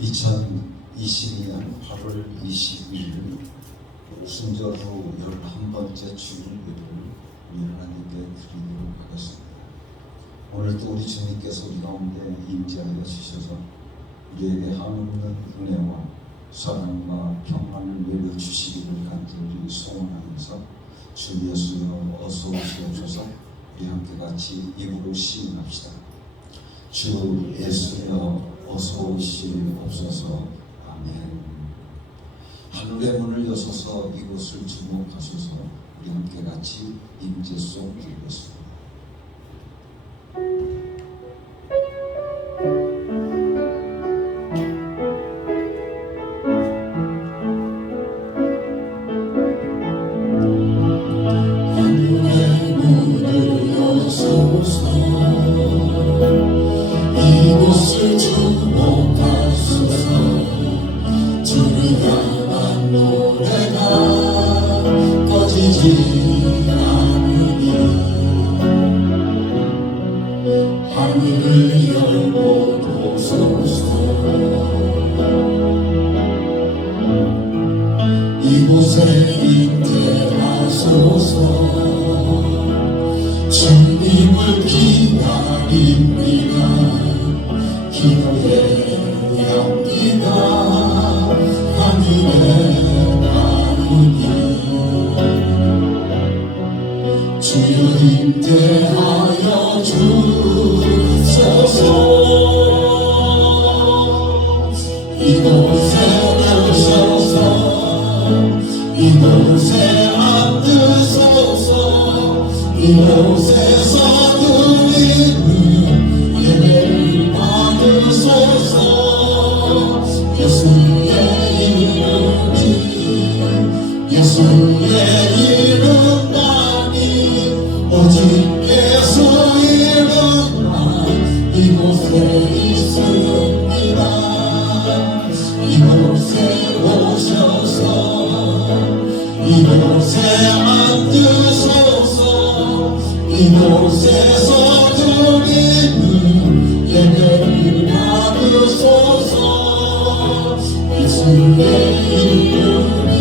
2022년 8월 22일 순절로 11번째 주일 예배를 우리 하나님께 드리도록 하겠습니다. 오늘도 우리 주님께서 우리 가운데 임재하여 주셔서 우리에게 한없는 은혜와 사랑과 평안을 내려주시기를 간절히 소원하면서 주 예수여 어서 오시옵소서. 우리 함께 같이 입으로 시인합시다. 주 예수여 어서 오시옵소서. 아멘. 하늘의 문을 여서서 이곳을 주목하소서. 우리 함께 같이 임재송 드리겠습니다. 하늘의 문을 여소서. 이곳을 주목하소서. 주를 향한 노래가 꺼지지 않으니 하늘을 열고 보소서. 이곳에 임재하소서. 주님을 기다립니다. 기도의 향기가 하늘에 나누니 주여 임재하여 주소서. 이곳에 오셔서 이곳에 앉으소서. 이곳에서 드리는 예배를 받으소서. 예수의 이름이 예수의 이름만이 오직 예수 이름만 이곳에 있습니다. 이곳에 오셔서 이곳에 앉으소서. 이곳에서 드리는 예배를 받으소서. 예수의 이름이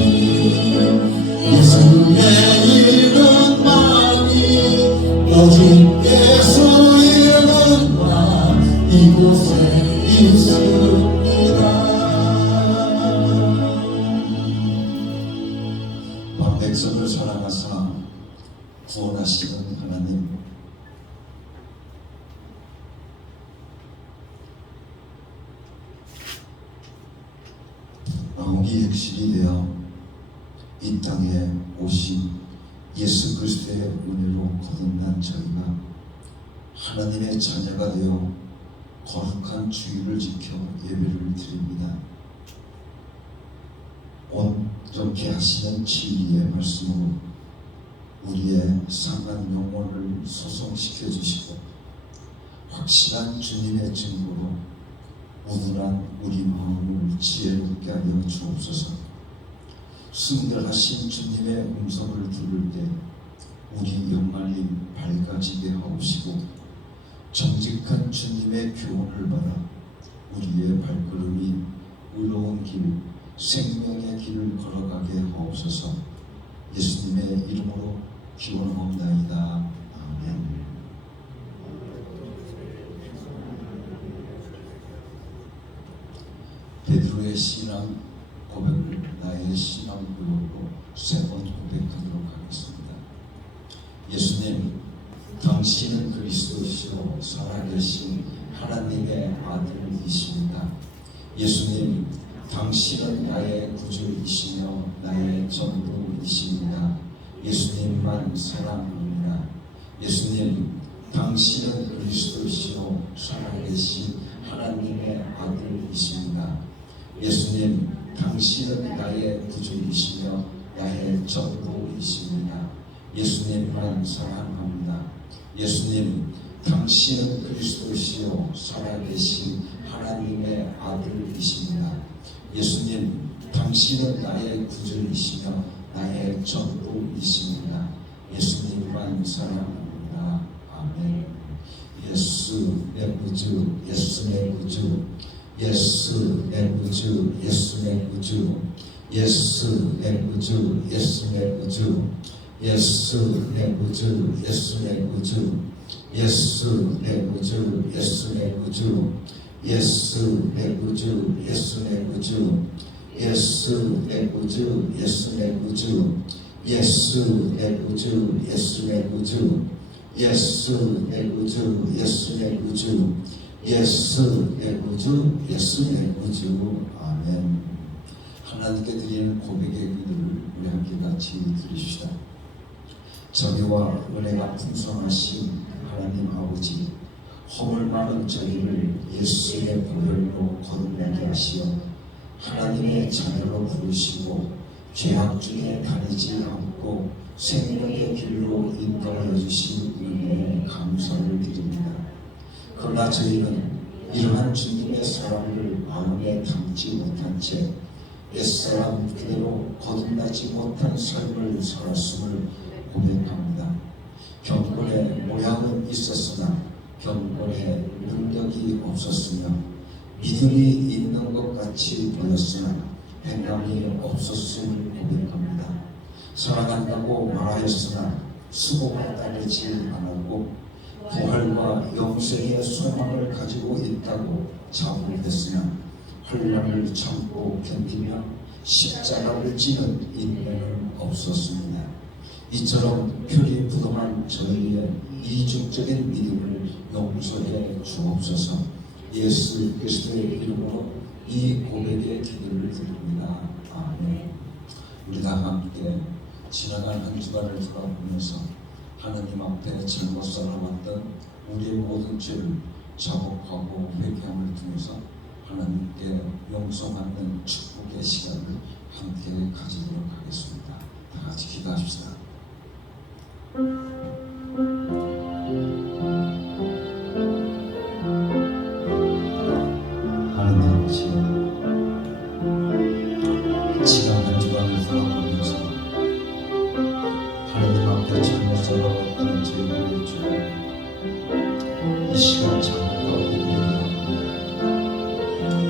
예수의 이름만이 오직 예수 이름만 이곳에 있습니다. 백성을 사랑하사 구원하시는 하나님, 마음이 육신이 되어 이 땅에 오신 예수 그리스도의 은혜로 거듭난 저희가 하나님의 자녀가 되어 거룩한 주일을 지켜 예배를 드립니다. 온전케 하시는 진리의 말씀으로 우리의 상한 영혼을 소성시켜 주시고 확실한 주님의 증거로 우둔한 우리 마음을 지혜롭게 하여 주옵소서. 순결하신 주님의 음성을 들을 때 우리 영말님 밝아지게 하옵시고 정직한 주님의 교훈을 받아 우리의 발걸음이 의로운 길, 생명의 길을 걸어가게 하옵소서. 예수님의 이름으로 기원하옵나이다. 아멘. 베드로의 신앙 고백을 나의 신앙 고백으로 3번 고백하도록 하겠습니다. 예수님, 당신은 그리스도시요 살아계신 하나님의 아들이십니다. 예수님, 당신은 나의 구주이시며 나의 전부이십니다. 예수님만 사랑합니다. 예수님, 당신은 그리스도시요 살아계신 하나님의 아들이십니다. 예수님, 당신은 나의 구주이시며 나의 전부이십니다. 예수님만 사랑합니다. 예수님, 당신은 그리스도시요 살아계신 하나님의 아들이십니다. 예수님, 당신은 나의 구주이시며 나의 전부이십니다. 예수님만 사랑합니다. 아멘. 예수 내 구주, 예수 내 구주, 예수 내 구주, 예수 내 구주, 예수 내 구주, 예수 내 구주, 예수 내 구주, 예수 내 구주, 예수 내 구주, 예수 내 구주, 예수 내 구주, 예수 내 구주, 예수 내 구주, 예수 내 구주, 예수 내 구주, 예수 내 구주, 예수 내 구주, 예수 내 구주, 예수 내 구주, 예수 내 구주. 아멘. 하나님께 드리는 고백의 기도를 우리 함께 같이 드리시다. 자비와 은혜가 풍성하신 하나님 아버지, 허물 많은 저희를 예수의 보혈로 거듭나게 하시어 하나님의 자녀로 부르시고 죄악 중에 다니지 않고 생명의 길로 인도하여 주신 은혜에 감사를 드립니다. 그러나 저희는 이러한 주님의 사랑을 마음에 담지 못한 채 옛사람 그대로 거듭나지 못한 삶을 살았음을 고백합니다. 경건의 모양은 있었으나 경건의 능력이 없었으며 믿음이 있는 것 같이 보였으나 행함이 없었음을 고백합니다. 사랑한다고 말하였으나 수고가 따르지 않았고 부활과 영생의 소망을 가지고 있다고 자부했으나 혼란을 참고 견디며 십자가를 지는 인내는 없었습니다. 이처럼 표리 부동한 저희의 이중적인 믿음을 용서해 주옵소서. 예수 그리스도의 이름으로 이 고백의 기도를 드립니다. 아멘. 우리 다 함께 지나간 한 주간을 돌아보면서 하나님 앞에 잘못 살아왔던 우리의 모든 죄를 자복하고 회개함을 통해서 하나님께 용서받는 축복의 시간을 함께 가지도록 하겠습니다. 다 같이 기도합시다. 하나님 아버지, 지난 한 주간을 돌아보면서 하나님 앞에 잘못 살아왔던 죄를 주고 이 시간 자복하고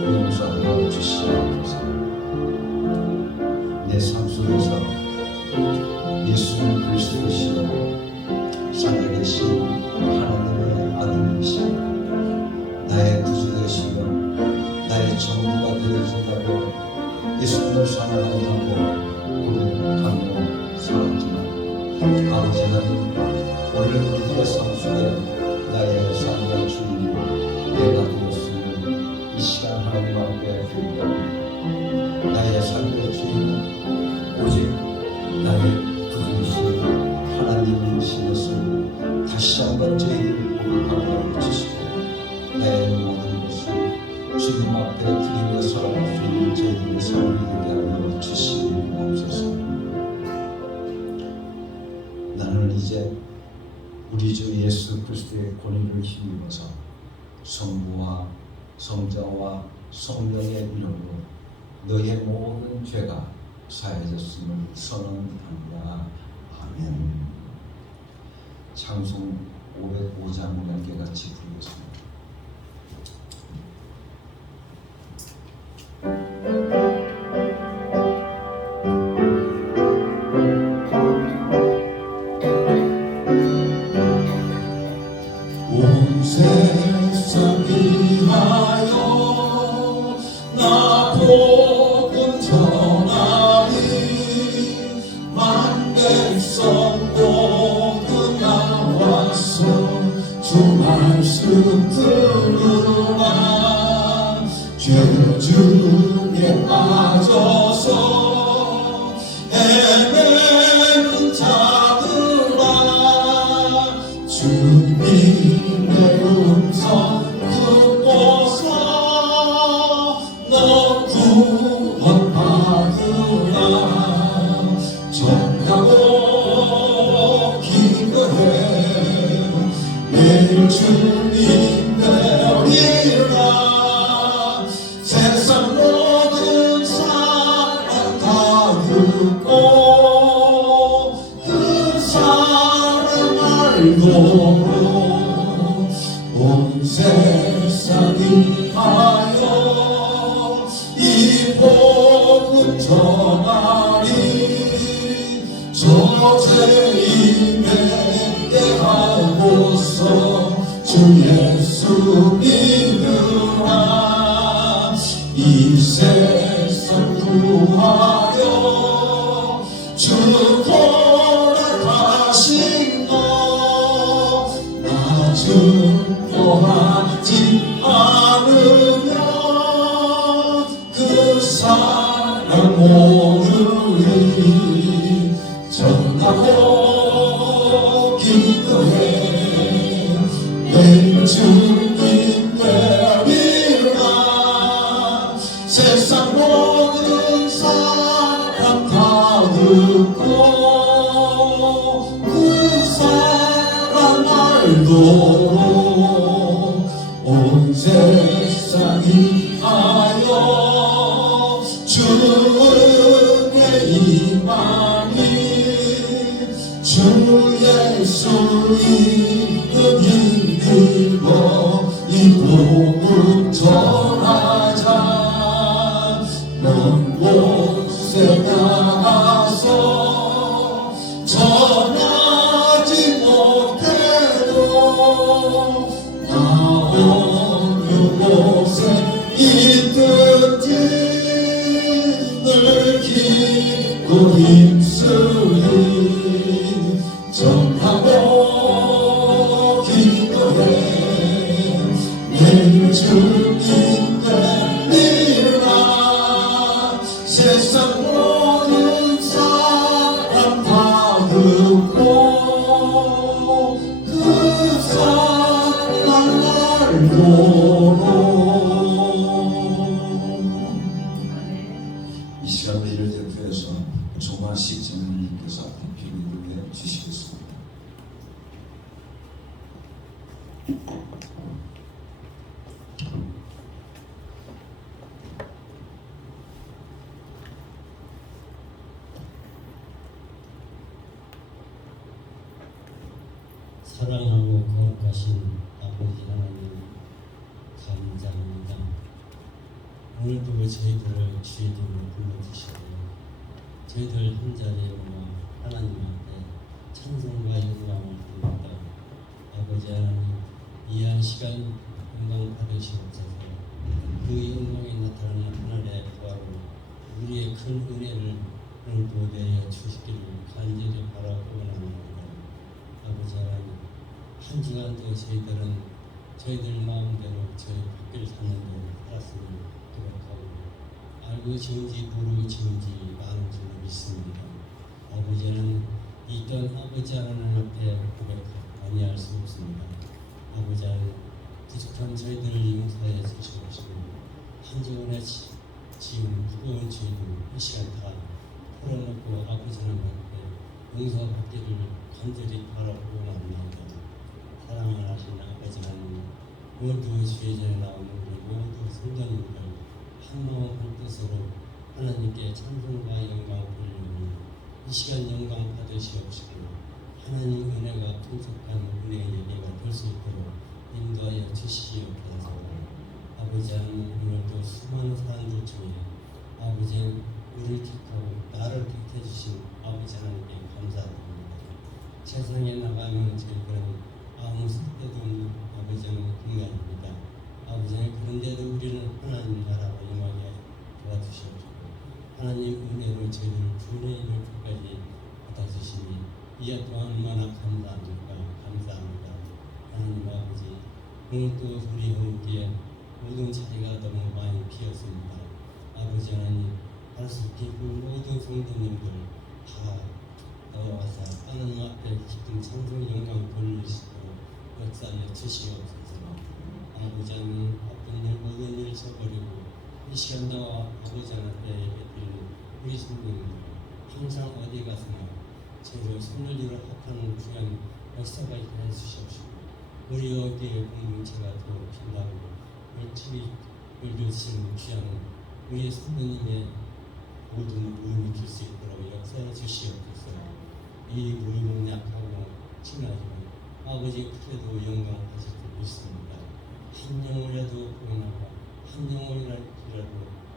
용서하여 주시옵소서. 내 삶 속에서 예수님 그리스도시요 살아계신 하나님의 아들이시요 나의 구주 되시며 나의 전부가 되어준다고 예수님을 사랑한다고 고백하며 살았지만 아버지 하나님, 오늘 우리들의 삶 속에 나의 삶의 주인이 내가 되었으면 이 시간 하나님 앞에 회개합니다. 나의 삶의 주인은 오직 나의 구주이신 하나님이신 것을 다시 한번 저희를 고백하게 해주시고 나의 모든 것을 주님 앞에 드리며 살아갈 수 있는 저희들의 삶이 되게 하여 주시옵소서. 나는 이제 우리 주 예수 그리스도의 권위를 힘입어서 성부와 성자와 성령의 이름으로 너의 모든 죄가 사해졌음을 선언합니다. 아멘. 찬송 505장 우리 함께 같이 부르겠습니다. 온 세상 위하여 나 복음 전하리 만백성 모두 나와서 주 말씀 들으라. 죄 중에 빠져서 헤매는 자들아 주님의 음성 듣고서 너 구원받으라. 전하고 기도해 매일 주님 되리라. 세상 모든 사랑 다 듣고 그 사랑 알고 온 세상이 하여 죄인에게 하고서 주 예수 믿으라. 이 세상 구하여 주 돌아가신 너 나 증거하지 않으면 그 사랑 오늘이 전하고 기도해. 내 주님 내리라. 세상 모든 사람 다 듣고 그 사랑 알도록 온 세상이 하여 주의 임하니 주 예수 이름 힘들고 이 복음 전하자. 먼 곳에 나가서 전하지 못해도 나 어느 곳에 있든지 늘 기고 힘쓰리 전하고 기도해. 내 주님 내리라. 세상 모든 사람 다 듣고 그 사랑 알도록. 이 시간 우리를 대표해서 조만식 장로님께서 비밀을 해 주시겠습니다. 사랑하고 거룩하신 아버지 하나님 감사합니다. 오늘도 저희들을 주의 이름으로 불러주시고 저희들 한 자리에 모아 하나님 앞에 찬송과 영광을 드립니다. 아버지 하나님, 이한 시간 영광 받으시옵소서. 그 영광이 나타나는 하늘의 부활로 우리의 큰 은혜를 오늘도 내어 주시기를 간절히 바라고 원합니다. 아버지 하나님, 한 주간도 저희들 마음대로 저희 밖을 사는 대로 살았으니 고백하고 알고 지은지 모르고 지은지 많은 줄 믿습니다. 아버지는 있던 아버지 하나님 앞에 고백하고 아니할 수 없습니다. 아버지 하나님, 부족한 저희들을 용서해 주시옵시고 한 주간에 지은 무거운 죄들 이 시간 다 풀어놓고 아버지 하나님 앞에 용서받기를 간절히 바라고 원합니다. 사랑을 하시는 아버지 하나님, 모두 주의 전에 나오는 우리 모두 성도님들 한 마음 한 뜻으로 하나님께 찬송과 영광 돌리니 이 시간 영광 받으시옵시고 하나님 은혜가 풍족한 은혜의 예배가 될 수 있도록 인도하여 주시옵소서. 아버지 하나님, 오늘도 수많은 사람들 중에 아버지 우리를 택하고 나를 택해 주신 아버지 하나님께 감사드립니다. 세상에 나가면 저희들은 아무 쓸데도 없는 아버지 하나님 인간입니다. 아버지 하나님, 그런데도 우리는 하나님 나라와 임하게 도와주시옵시고 하나님 은혜로 저희를 주의 이름까지 받아주시니 이에 또한 얼마나 감사합니까? 감사합니다. 하나님 아버지, 오늘도 우리 형께 모든 자리가 너무 많이 비었습니다. 아버지 하나님, 알았습니다. 그 모든 성도님들 다 나와서 하나님 앞에 깊은 찬송 영광 돌리시도록 역사하여 주시옵소서. 아버지 하나님, 바쁜 일 모든 일 저버리고 이 시간 나와 아버지 하나님께 예배드리는 우리 성도님들 항상 어디 가서나 제로 손놀리를 합하는 귀한 역사가 있게 해주시옵시고 우리 어디에 공동체가 더 빛나고 열심히 열려주시는 귀한 우리의 성도님의 모든 모임이 될 수 있도록 역사해 주시옵소서. 이 모임은 약하고 친하지만 아버지 그래도 영광 하실 줄 믿습니다. 한 영혼이라도 구원하고 한 영혼이라도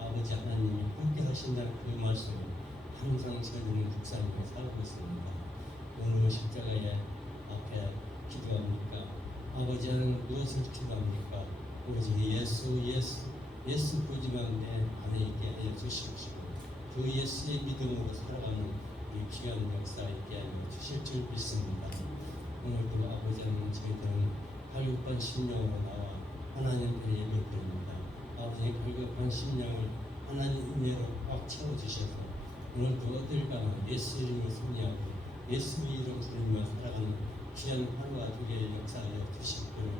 아버지 하나님이 함께 하신다는 그 말씀을 항상 저희는 묵상하며 살고 있습니다. 오늘 십자가에 앞에 기도합니까? 아버지 하나님 무엇을 기도합니까? 오직 예수 보지만 내 안에 있게 하여 주시옵시고 그 예수의 믿음으로 살아가는 우리 귀한 역사 있게 하여 주실 줄 믿습니다. 오늘도 아버지 하나님 저희들은 갈급한 심령으로 나와 하나님께 예배드립니다. 아버지 갈급한 심령을 하나님 은혜로 꽉 채워주셔서 오늘도 어딜 가나 예수 이름을 승리하고 예수 이름 부르며 살아가는 귀한 하루와 주의 역사하여 주시기를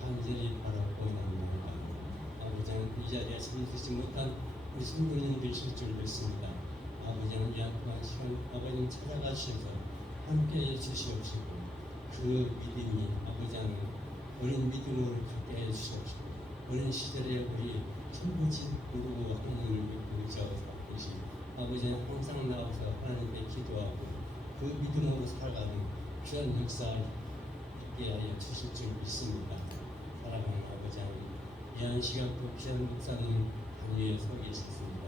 간절히 바라고 나옵니다. 아버지 하나님 이 자리에 참석하지 못한 우리 성도님 되실 줄 믿습니다. 아버지 하나님 이 한동안 시간 아버님 찾아가셔서 함께해 주시옵시고 그 믿음이 아버지 하나님 어린 믿음을 갖게 해 주시옵시고 어린 시절에 우리 천부지 모르고 하나님을 믿고 의지하고 살았듯이 아버지는 항상 나와서 하나님께 기도하고 그 믿음으로 살아가는 귀한 역사 있게 하여 주실 줄 믿습니다. 사랑하는 아버지 하나님 이한 시간도 귀한 목사님 단위에 서 계셨습니다.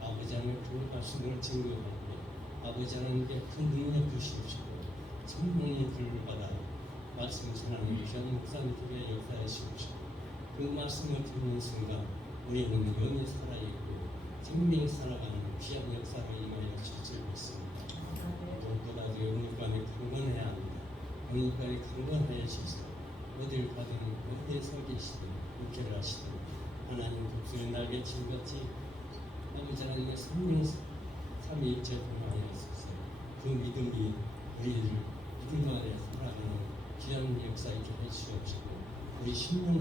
아버지 하나님 그 말씀을 증거할 때 아버지 하나님께 큰 능력 주시옵시고 성령이 불받아 말씀을 전하는 귀한 목사님들의 역사에 주시옵시고 그 말씀을 듣는 순간 우리는 영이 살아있고 생명이 살아가는 귀한 역사를 임하여 주실 줄 믿습니다. 무엇보다 영육간에 강건해야 합니다. 영육간에 강건하여 주셔서 어딜 가든 어디에 서 계시든 목회를 하시든 하나님 독수리 날개치같이 아버지 하나님의 생명 삼위일체 동하여 주셔서 그 믿음이 우리를 믿음 안에 살아가는 귀한 역사 있게 해주시옵시고 우리 심령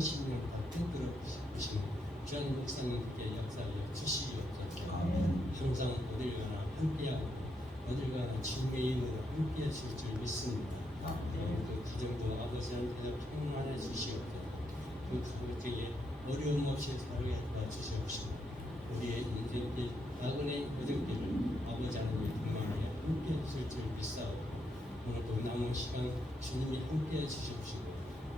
다 꿰뚫어 주시는 귀한 목사님께 역사하여 주시옵소서. 항상 어딜 가나 함께하고 어딜 가나 주님으로 함께해 주실 줄 믿습니다. 그 가정도 아버지 하나님께서 평안해 주시옵소서. 그 가정에 어려움 없이 살게 도와주시옵시고 우리의 인생의 나그네 모든들을 아버지 하나님의 평안에 함께해 주실 줄 믿사오고 오늘도 남은 시간 주님이 함께해 주시옵시고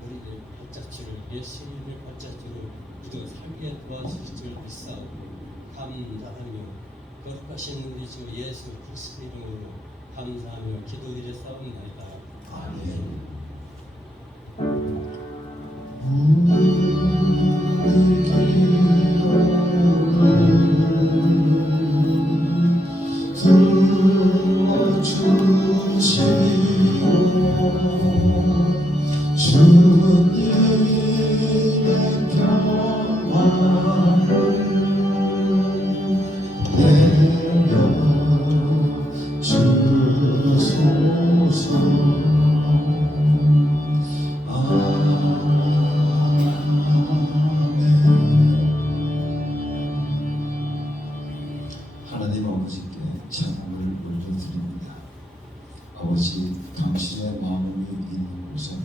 우리들 발자취를 예수님의 발자취로 믿어 살게 도와주실 줄 믿사오고 감사하며 거룩하신 우리 주 예수 그리스도 이름으로 감사하며 기도드렸사옵나이다. 아멘. 하나님 아버지께 찬양을 올려드립니다. 아버지, 당신의 마음이 있는 곳에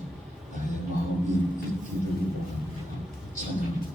나의 마음이 있기를 원합니다. 찬양합니다.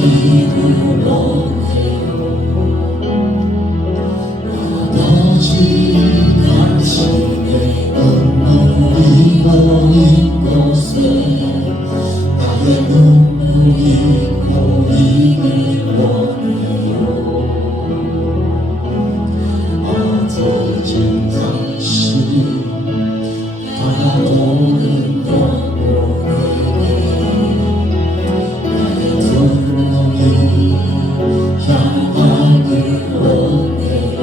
보기를 원해요. 아버지 당신의 눈물이 고인 곳에 나의 눈물이 고이길 원해요. 아버지 당신이 바라보는 영혼에게 나의 눈물이 향하길 원해요.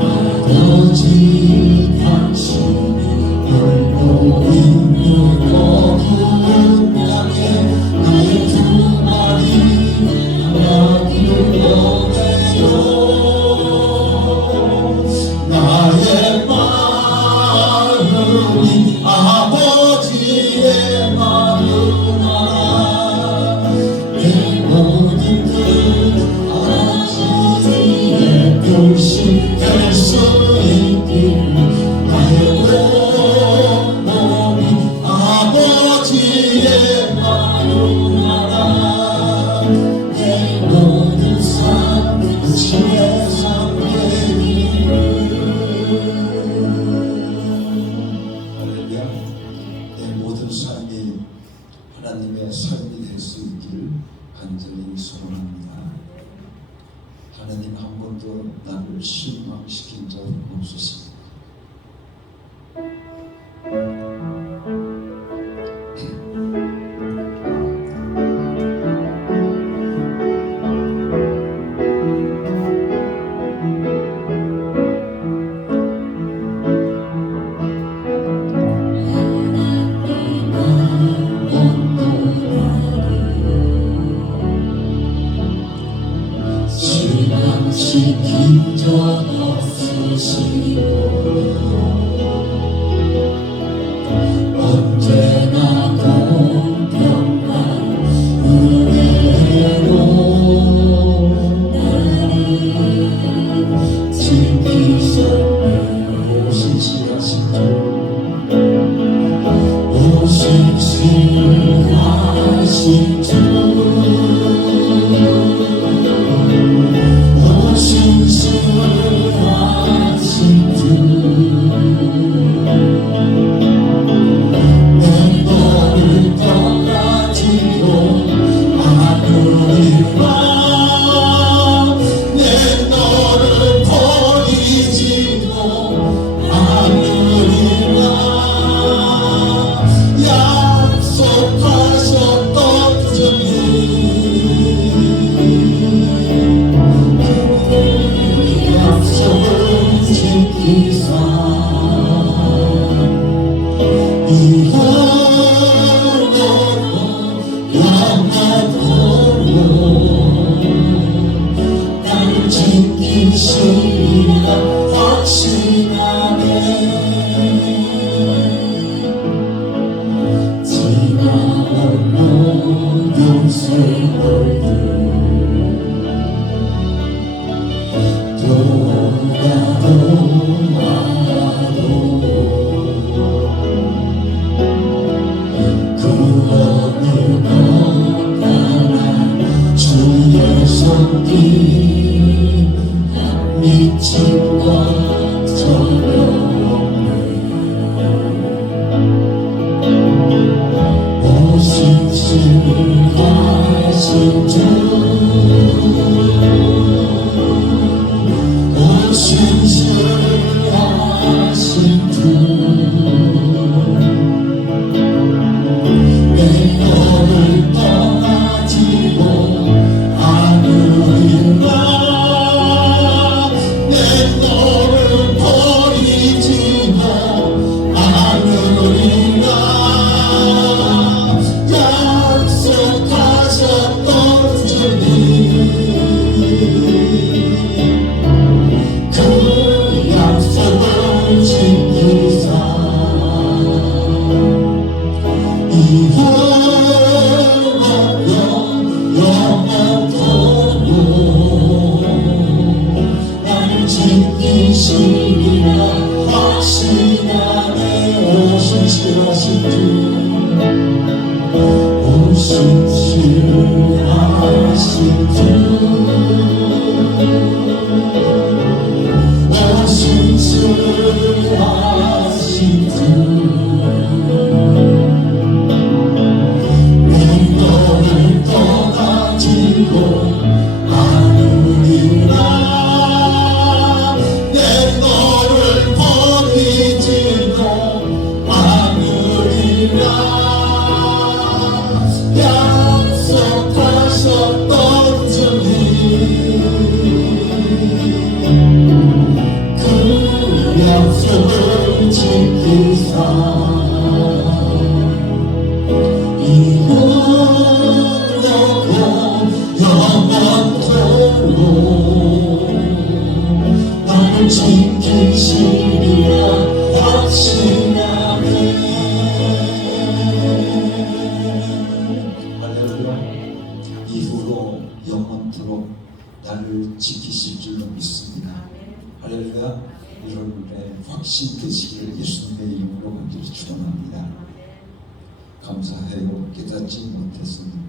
아버지 당신이 울고 있는 어두운 땅에 나의 두 마리 나길 원해요. 나의 마음이 아버지의 마음 알아. 내 모든 뜻 아버지의 뜻이 될 수 있길. 나의 온몸이 아버지의 마음 알아. 내 모든 삶 주의 삶되길. 할렐루야. 내 모든 삶이 하나님의 삶이 될 수 있기를 간절히 소원합니다. 하나님 한 번도 나를 실망시킨 적 없으십니다. 실망시킨 적 없으시오. 언제나 공평한 은혜로 나를 지키셨네. 신실하신 주, 오신실하신 주, 오신실하신 주, 내 너를 떠나지도 않으리라. 내 너를 버리지도 않으리라. 약속하셨던 주님, 약속을 지키사 이후로도 영원토록 나를 지키시리라 확신하네. 지나온 모든 세월들 돌아도 와도 그 어느 것가나 주의 손길 미친 것 전혀 오신실하신 주, 오신실하신 주, 내 너를 떠나지도 않으리라. 내 너를 버리지도 않으리라. 약속하셨던 주님, 할렐루야. 이후로 영원토록 나를 지키실 줄로 믿습니다. 할렐루야. 여러분의 확신 되시기를 예수님의 이름으로 간절히 축원합니다. 감사해요. 깨닫지 못했었는데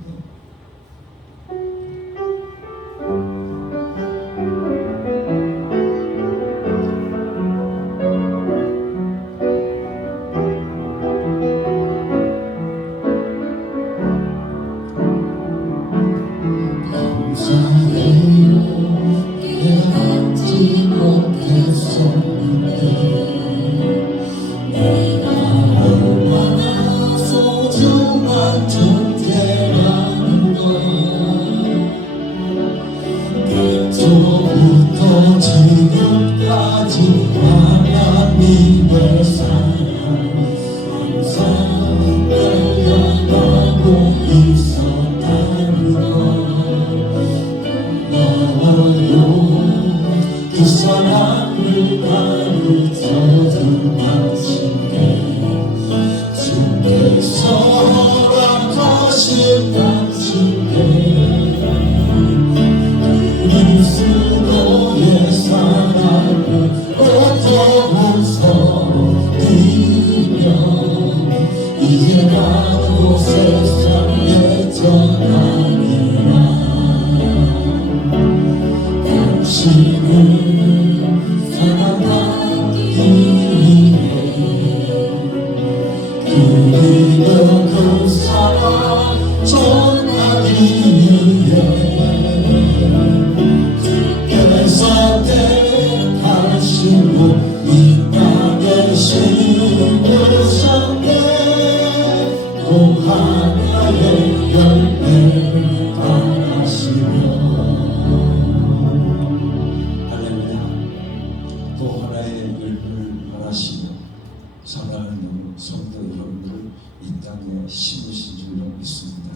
사랑하는 성도 여러분들 이 땅에 심으신 줄로 믿습니다.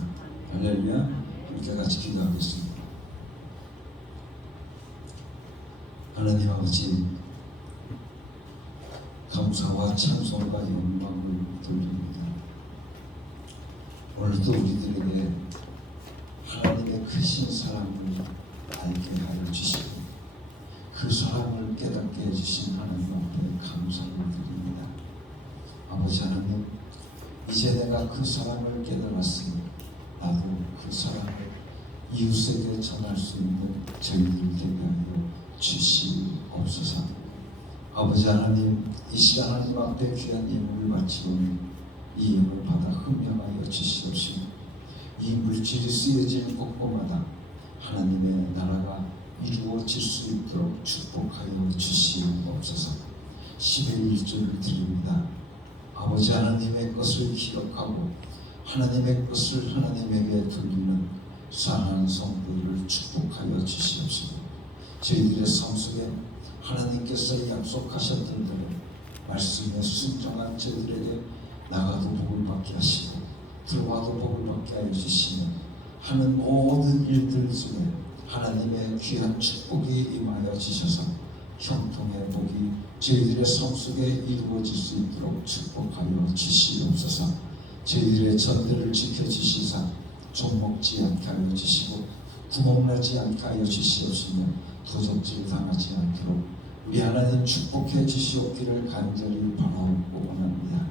할렐루야. 우리 같이 기도하겠습니다. 하나님 아버지, 감사와 찬송과 영광을 돌립니다. 오늘도 우리들에게 하나님의 크신 사랑을 알게 하여 주시고 그 사랑을 깨닫게 해주신 하나님 앞에 감사를 드립니다. 아버지 하나님, 이제 내가 그 사랑을 깨달았으니 나도 그 사랑을 이웃에게 전할 수 있는 저희들 되게 하여 주시옵소서. 아버지 하나님, 이 시간 하나님 앞에 귀한 예물을 바치오니 이 예물 받아 흠명하여 주시옵시고 이 물질이 쓰여질 곳곳마다 하나님의 나라가 이루어질 수 있도록 축복하여 주시옵소서. 10의 1조를 드립니다. 아버지 하나님의 것을 기억하고 하나님의 것을 하나님에게 돌리는 사랑하는 성도들을 축복하여 주시옵시고 저희들의 삶 속에 하나님께서 약속하셨던 대로 말씀에 순종한 저희들에게 나가도 복을 받게 하시고 들어와도 복을 받게 하여 주시며 하는 모든 일들 속에 하나님의 귀한 축복이 임하여 주셔서 형통의 복이 저희들의 삶 속에 이루어질 수 있도록 축복하여 주시옵소서. 저희들의 전대를 지켜주시사 종먹지 않게 하여 주시고 구멍나지 않게 하여 주시옵시며 도적질 당하지 않도록 우리 하나님 축복해 주시옵기를 간절히 바라옵고 원합니다.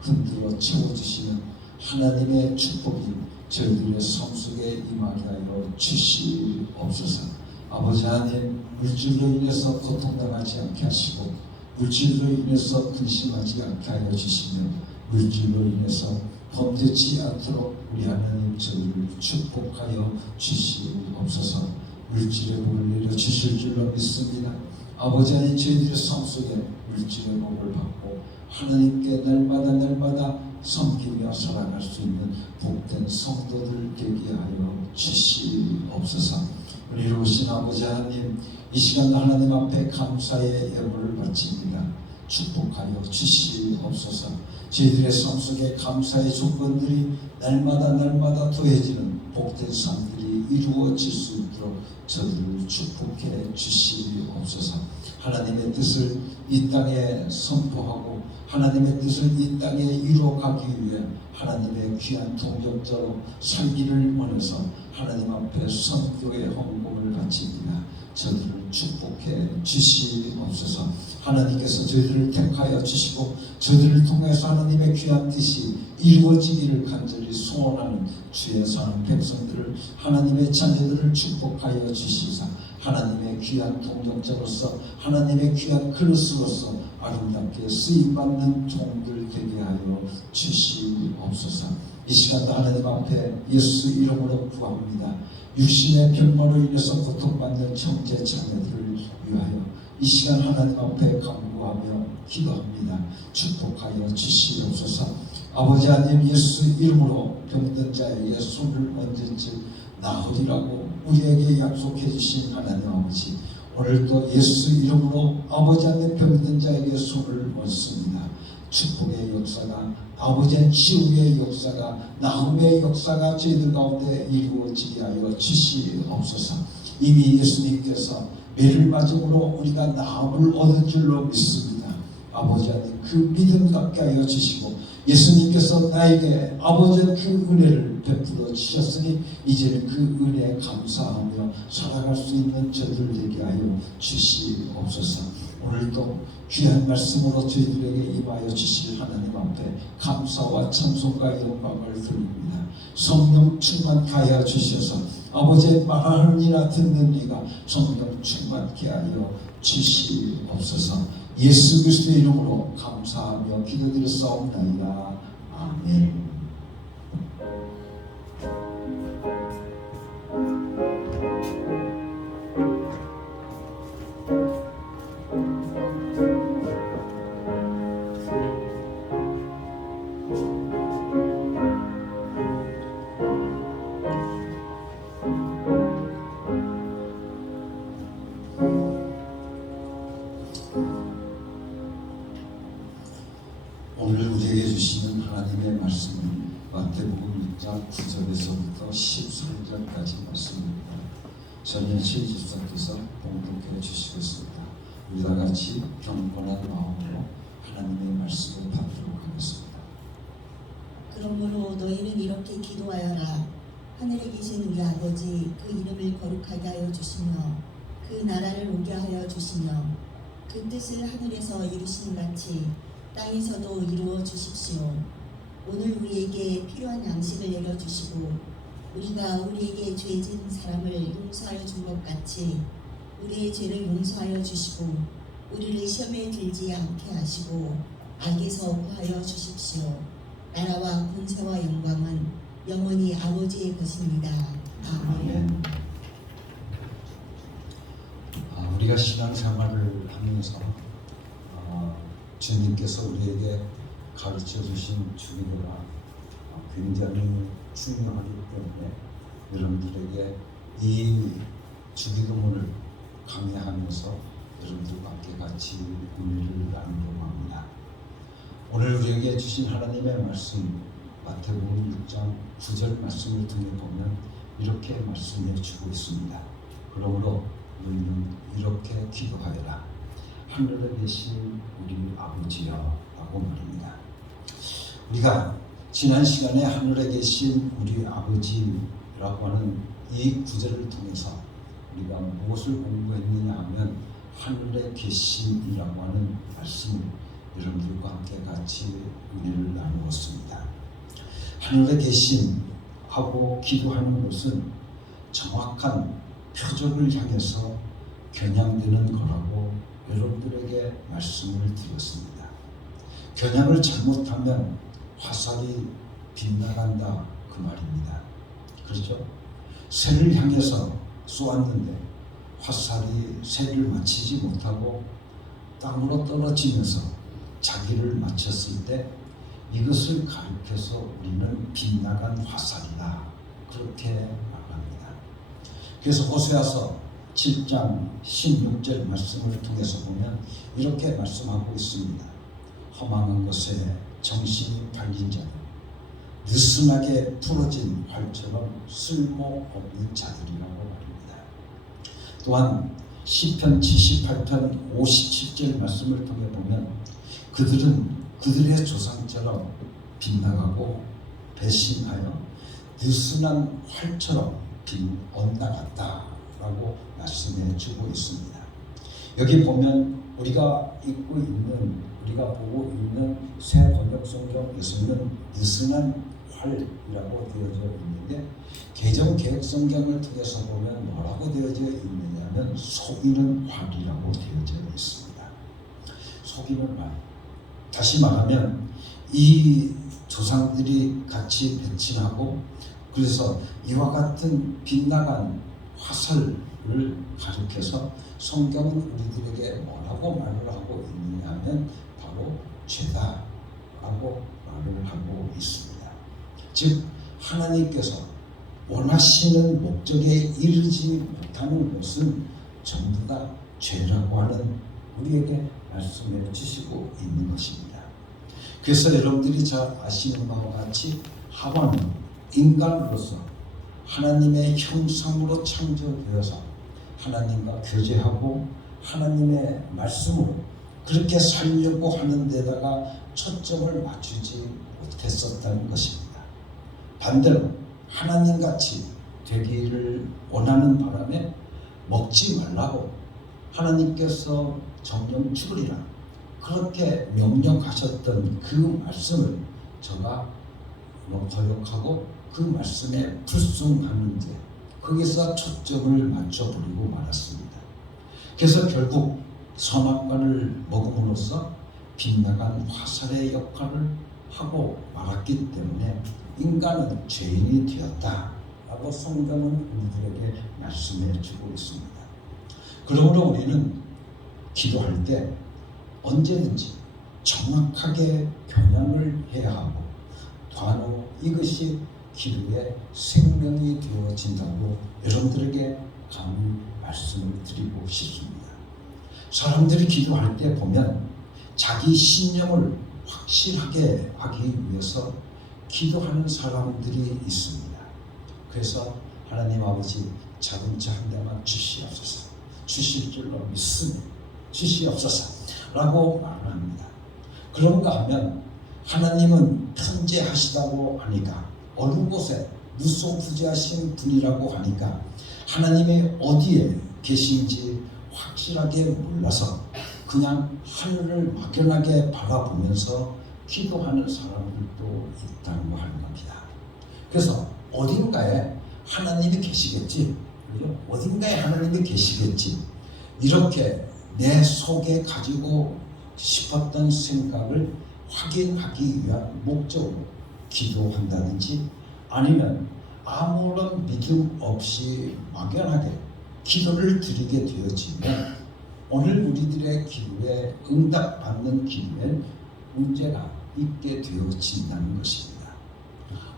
흔들어 채워주시는 하나님의 축복이 저희들의 삶 속에 임하게 하여 주시옵소서. 아버지 하나님, 물질로 인해서 고통당하지 않게 하시고 물질로 인해서 근심하지 않게 하여 주시며 물질로 인해서 범죄치 않도록 우리 하나님 저희를 축복하여 주시옵소서. 물질의 복을 내려 주실 줄로 믿습니다. 아버지 하나님, 저희들의 삶 속에 물질의 복을 받고 하나님께 날마다 섬기며 살아갈 수 있는 복된 성도들 되게 하여 주시옵소서. 우리를 오신 아버지 하나님, 이 시간 하나님 앞에 감사의 예물을 바칩니다. 축복하여 주시옵소서. 저희들의 삶 속에 감사의 조건들이 날마다 더해지는 복된 삶들이 이루어질 수 있도록 저들을 축복해 주시옵소서. 하나님의 뜻을 이 땅에 선포하고 하나님의 뜻을 이 땅에 이루어가기 위해 하나님의 귀한 동역자로 살기를 원해서 하나님 앞에 선교의 헌금을 바칩니다. 저들을 축복해 주시옵소서. 하나님께서 저희들을 택하여 주시고 저들을 통해서 하나님의 귀한 뜻이 이루어지기를 간절히 소원하는 주의 사는 백성들을, 하나님의 자녀들을 축복하여 주시사 하나님의 귀한 동역자로서 하나님의 귀한 그릇으로서 아름답게 쓰임받는 종들 되게 하여 주시옵소서. 이 시간도 하나님 앞에 예수 이름으로 구합니다. 육신의 병마로 인해서 고통받는 형제 자매들을 위하여 이 시간 하나님 앞에 간구하며 기도합니다. 축복하여 주시옵소서. 아버지 하나님, 예수 이름으로 병든 자에게 손을 얹은즉 나으리라고 우리에게 약속해 주신 하나님 아버지, 오늘도 예수 이름으로 아버지 하나님 병든 자에게 손을 얹습니다. 축복의 역사가, 아버지의 치유의 역사가, 나음의 역사가 저희들 가운데 이루어지게 하여 주시옵소서. 이미 예수님께서 매를 맞음으로 우리가 나음을 얻은 줄로 믿습니다. 아버지 하나님, 그 믿음 갖게 하여 주시고 예수님께서 나에게 아버지의 그 은혜를 베풀어 주셨으니 이제는 그 은혜에 감사하며 살아갈 수 있는 저들 되게 하여 주시옵소서. 오늘도 귀한 말씀으로 저희들에게 임하여 주실 하나님 앞에 감사와 찬송과 영광을 드립니다. 성령 충만케 하여 주셔서 아버지의 말하느니라 듣는 이가 성령 충만케 하여 주시옵소서. 예수 그리스도의 이름으로 감사하며 기도드렸사옵나이다. 아멘. 오늘 우리에게 주시는 하나님의 말씀은 마태복음 6장 9절에서부터 13절까지 말씀입니다. 전현실 집사께서 봉독해 주시겠습니다. 우리 다 같이 경건한 마음으로 하나님의 말씀을 받도록 하겠습니다. 그러므로 너희는 이렇게 기도하여라. 하늘에 계신 우리 아버지, 그 이름을 거룩하게 하여 주시며 그 나라를 오게 하여 주시며 그 뜻을 하늘에서 이루신 같이 땅에서도 이루어 주십시오. 오늘 우리에게 필요한 양식을 내려주시고 우리가 우리에게 죄진 사람을 용서하여 준 것 같이 우리의 죄를 용서하여 주시고 우리를 시험에 들지 않게 하시고 악에서 구하여 주십시오. 나라와 권세와 영광은 영원히 아버지의 것입니다. 아멘. 우리가 신앙생활을 하면서 주님께서 우리에게 가르쳐 주신 주기도가 굉장히 중요하기 때문에 여러분들에게 이 주기도문을 강의하면서 여러분들과 함께 같이 은혜를 나누려고 합니다. 오늘 우리에게 주신 하나님의 말씀, 마태복음 6장 9절 말씀을 통해 보면 이렇게 말씀해 주고 있습니다. 그러므로 너희는 이렇게 기도하여라. 하늘에 계신 우리 아버지여 라고 말합니다. 우리가 지난 시간에 하늘에 계신 우리 아버지라고 하는 이 구절을 통해서 우리가 무엇을 공부했느냐 하면 하늘에 계신이라고 하는 말씀을 여러분들과 함께 같이 은혜를 나누었습니다. 하늘에 계신 하고 기도하는 것은 정확한 표적을 향해서 겨냥되는 거라고 여러분들에게 말씀을 드렸습니다. 겨냥을 잘못하면 화살이 빗나간다 그 말입니다. 그렇죠? 새를 향해서 쏘았는데 화살이 새를 맞히지 못하고 땅으로 떨어지면서 자기를 맞췄을 때 이것을 가리켜서 우리는 빗나간 화살이다 그렇게 말합니다. 그래서 호세아서 7장 16절 말씀을 통해서 보면 이렇게 말씀하고 있습니다. 허망한 것에 정신이 팔린 자들, 느슨하게 부러진 활처럼 쓸모없는 자들이라고 말합니다. 또한 시편 78편 57절 말씀을 통해 보면 그들은 그들의 조상처럼 빗나가고 배신하여 느슨한 활처럼 빗엇나갔다라고 말씀해 주고 있습니다. 여기 보면 우리가 읽고 있는, 우리가 보고 있는 새 번역 성경에서는 느슨한 활이라고 되어져 있는데 개정 개혁 성경을 통해서 보면 뭐라고 되어져 있느냐면 속이는 활이라고 되어져 있습니다. 속이는 활. 다시 말하면 이 조상들이 같이 배신하고 그래서 이와 같은 빗나간 화살을 가리켜서 성경은 우리들에게 뭐라고 말을 하고 있느냐면 바로 죄다라고 말을 하고 있습니다. 즉 하나님께서 원하시는 목적에 이르지 못하는 것은 전부 다 죄라고 하는 우리에게 말씀해 주시고 있는 것입니다. 그래서 여러분들이 잘 아시는 바와 같이 하와는 인간으로서 하나님의 형상으로 창조되어서 하나님과 교제하고 하나님의 말씀으로 그렇게 살려고 하는 데다가 초점을 맞추지 못했었다는 것입니다. 반대로 하나님같이 되기를 원하는 바람에 먹지 말라고 하나님께서 정령 죽으리라 그렇게 명령하셨던 그 말씀을 저가 거역하고 그 말씀에 불순하는데 거기서 초점을 맞춰버리고 말았습니다. 그래서 결국 선악과를 먹음으로써 빗나간 화살의 역할을 하고 말았기 때문에 인간은 죄인이 되었다라고 성경은 우리들에게 말씀해 주고 있습니다. 그러므로 우리는 기도할 때 언제든지 정확하게 겨냥을 해야 하고 바로 이것이 기도의 생명이 되어진다고 여러분들에게 감히 말씀을 드리고 싶습니다. 사람들이 기도할 때 보면 자기 신념을 확실하게 하기 위해서 기도하는 사람들이 있습니다. 그래서 하나님 아버지 자동차 한 대만 주시옵소서, 주실 줄로 믿습니다, 주시옵소서 라고 말을 합니다. 그런가 하면 하나님은 편재하시다고 하니까 어느 곳에 무소부지하신 분이라고 하니까 하나님이 어디에 계신지 확실하게 몰라서 그냥 하늘을 막연하게 바라보면서 기도하는 사람들도 있다고 하는 겁니다. 그래서 어딘가에 하나님이 계시겠지, 그죠? 어딘가에 하나님이 계시겠지 이렇게 내 속에 가지고 싶었던 생각을 확인하기 위한 목적으로 기도한다든지 아니면 아무런 믿음 없이 막연하게 기도를 드리게 되어지면 오늘 우리들의 기도에 응답받는 기도엔 문제가 있게 되어진다는 것입니다.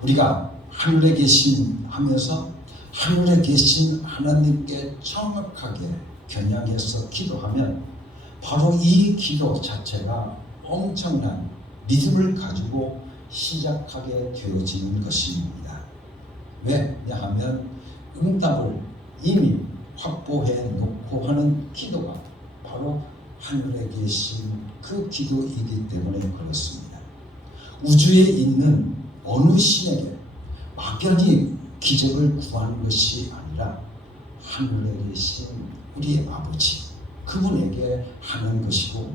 우리가 하늘에 계신 하면서 하늘에 계신 하나님께 정확하게 겨냥해서 기도하면 바로 이 기도 자체가 엄청난 믿음을 가지고 시작하게 되어지는 것입니다. 왜냐하면 응답을 이미 확보해 놓고 하는 기도가 바로 하늘에 계신 그 기도이기 때문에 그렇습니다. 우주에 있는 어느 신에게 막연히 기적을 구하는 것이 아니라 하늘에 계신 우리의 아버지 그분에게 하는 것이고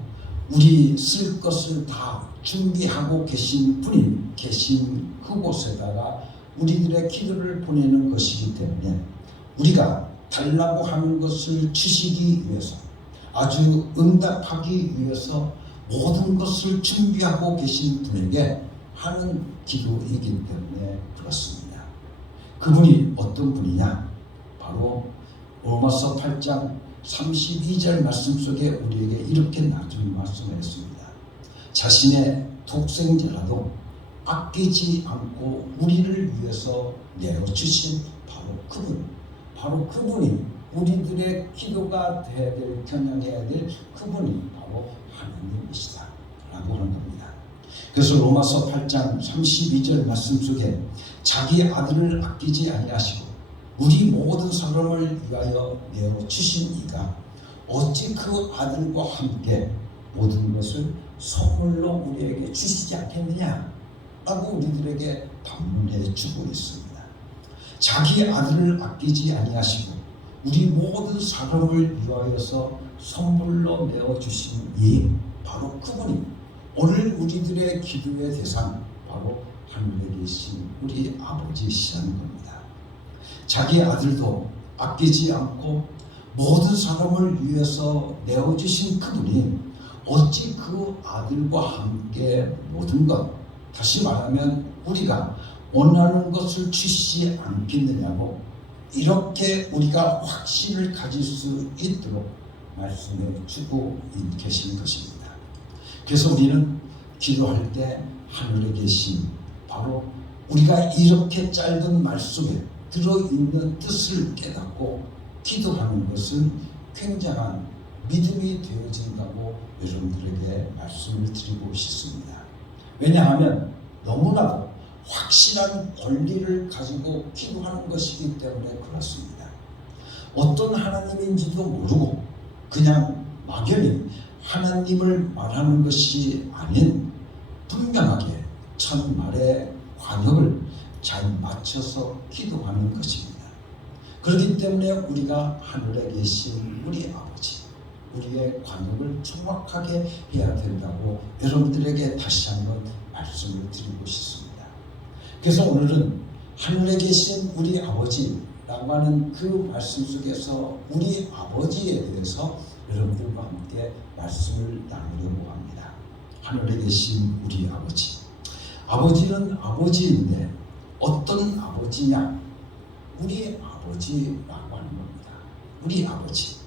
우리 쓸 것을 다 준비하고 계신 분이 계신 그곳에다가 우리들의 기도를 보내는 것이기 때문에 우리가 달라고 하는 것을 주시기 위해서, 아주 응답하기 위해서 모든 것을 준비하고 계신 분에게 하는 기도이기 때문에 그렇습니다. 그분이 어떤 분이냐? 바로 로마서 8장 32절 말씀 속에 우리에게 이렇게 나중 말씀을 했습니다. 자신의 독생자라도 아끼지 않고 우리를 위해서 내어주신 바로 그분이 우리들의 기도가 돼야 될, 겨냥해야 될 그분이 바로 하나님이시다 라고 하는 겁니다. 그래서 로마서 8장 32절 말씀 속에 자기 아들을 아끼지 아니하시고 우리 모든 사람을 위하여 내어주신 이가 어찌 그 아들과 함께 모든 것을 선물로 우리에게 주시지 않겠느냐 라고 우리들에게 반문해 주고 있습니다. 자기 아들을 아끼지 아니하시고 우리 모든 사람을 위하여서 선물로 내어주신 이 바로 그분이 오늘 우리들의 기도의 대상, 바로 하늘에 계신 우리 아버지시라는 겁니다. 자기 아들도 아끼지 않고 모든 사람을 위해서 내어주신 그분이 어찌 그 아들과 함께 모든 것, 다시 말하면 우리가 원하는 것을 주시지 않겠느냐고 이렇게 우리가 확신을 가질 수 있도록 말씀해 주고 계신 것입니다. 그래서 우리는 기도할 때 하늘에 계신 바로 우리가 이렇게 짧은 말씀에 들어있는 뜻을 깨닫고 기도하는 것은 굉장한 믿음이 되어진다고 여러분들에게 말씀을 드리고 싶습니다. 왜냐하면 너무나도 확실한 권리를 가지고 기도하는 것이기 때문에 그렇습니다. 어떤 하나님인지도 모르고 그냥 막연히 하나님을 말하는 것이 아닌 분명하게 첫말의 관역을 잘 맞춰서 기도하는 것입니다. 그렇기 때문에 우리가 하늘에 계신 우리 아버지, 우리의 관역을 정확하게 해야 된다고 여러분들에게 다시 한번 말씀을 드리고 싶습니다. 그래서 오늘은 하늘에 계신 우리 아버지라고 하는 그 말씀 속에서 우리 아버지에 대해서 여러분들과 함께 말씀을 나누려고 합니다. 하늘에 계신 우리 아버지. 아버지는 아버지인데 어떤 아버지냐? 우리 아버지라고 하는 겁니다. 우리 아버지.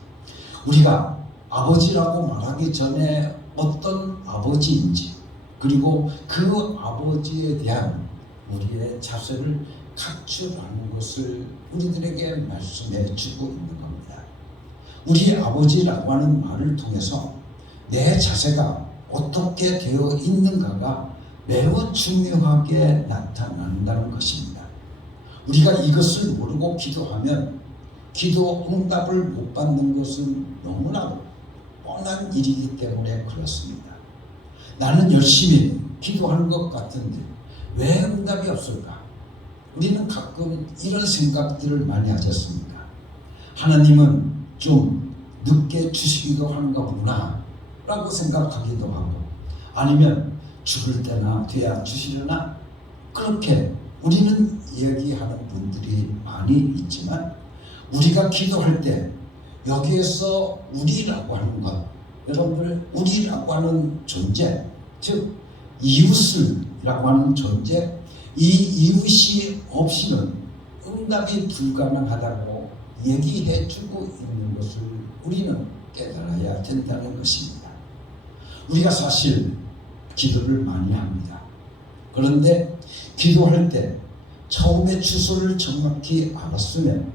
우리가 아버지라고 말하기 전에 어떤 아버지인지, 그리고 그 아버지에 대한 우리의 자세를 갖추라는 것을 우리들에게 말씀해 주고 있는 겁니다. 우리 아버지라고 하는 말을 통해서 내 자세가 어떻게 되어 있는가가 매우 중요하게 나타난다는 것입니다. 우리가 이것을 모르고 기도하면 기도 응답을 못 받는 것은 너무나도 뻔한 일이기 때문에 그렇습니다. 나는 열심히 기도하는 것 같은데 왜 응답이 없을까? 우리는 가끔 이런 생각들을 많이 하지 않습니까? 하나님은 좀 늦게 주시기도 하는가 보구나 라고 생각하기도 하고, 아니면 죽을 때나 돼야 주시려나? 그렇게 우리는 얘기하는 분들이 많이 있지만, 우리가 기도할 때 여기에서 우리라고 하는 것, 여러분들 우리라고 하는 존재, 즉 이웃이라고 하는 존재, 이 이웃이 없이는 응답이 불가능하다고 얘기해주고 있는 것을 우리는 깨달아야 된다는 것입니다. 우리가 사실 기도를 많이 합니다. 그런데 기도할 때 처음에 주소를 정확히 알았으면,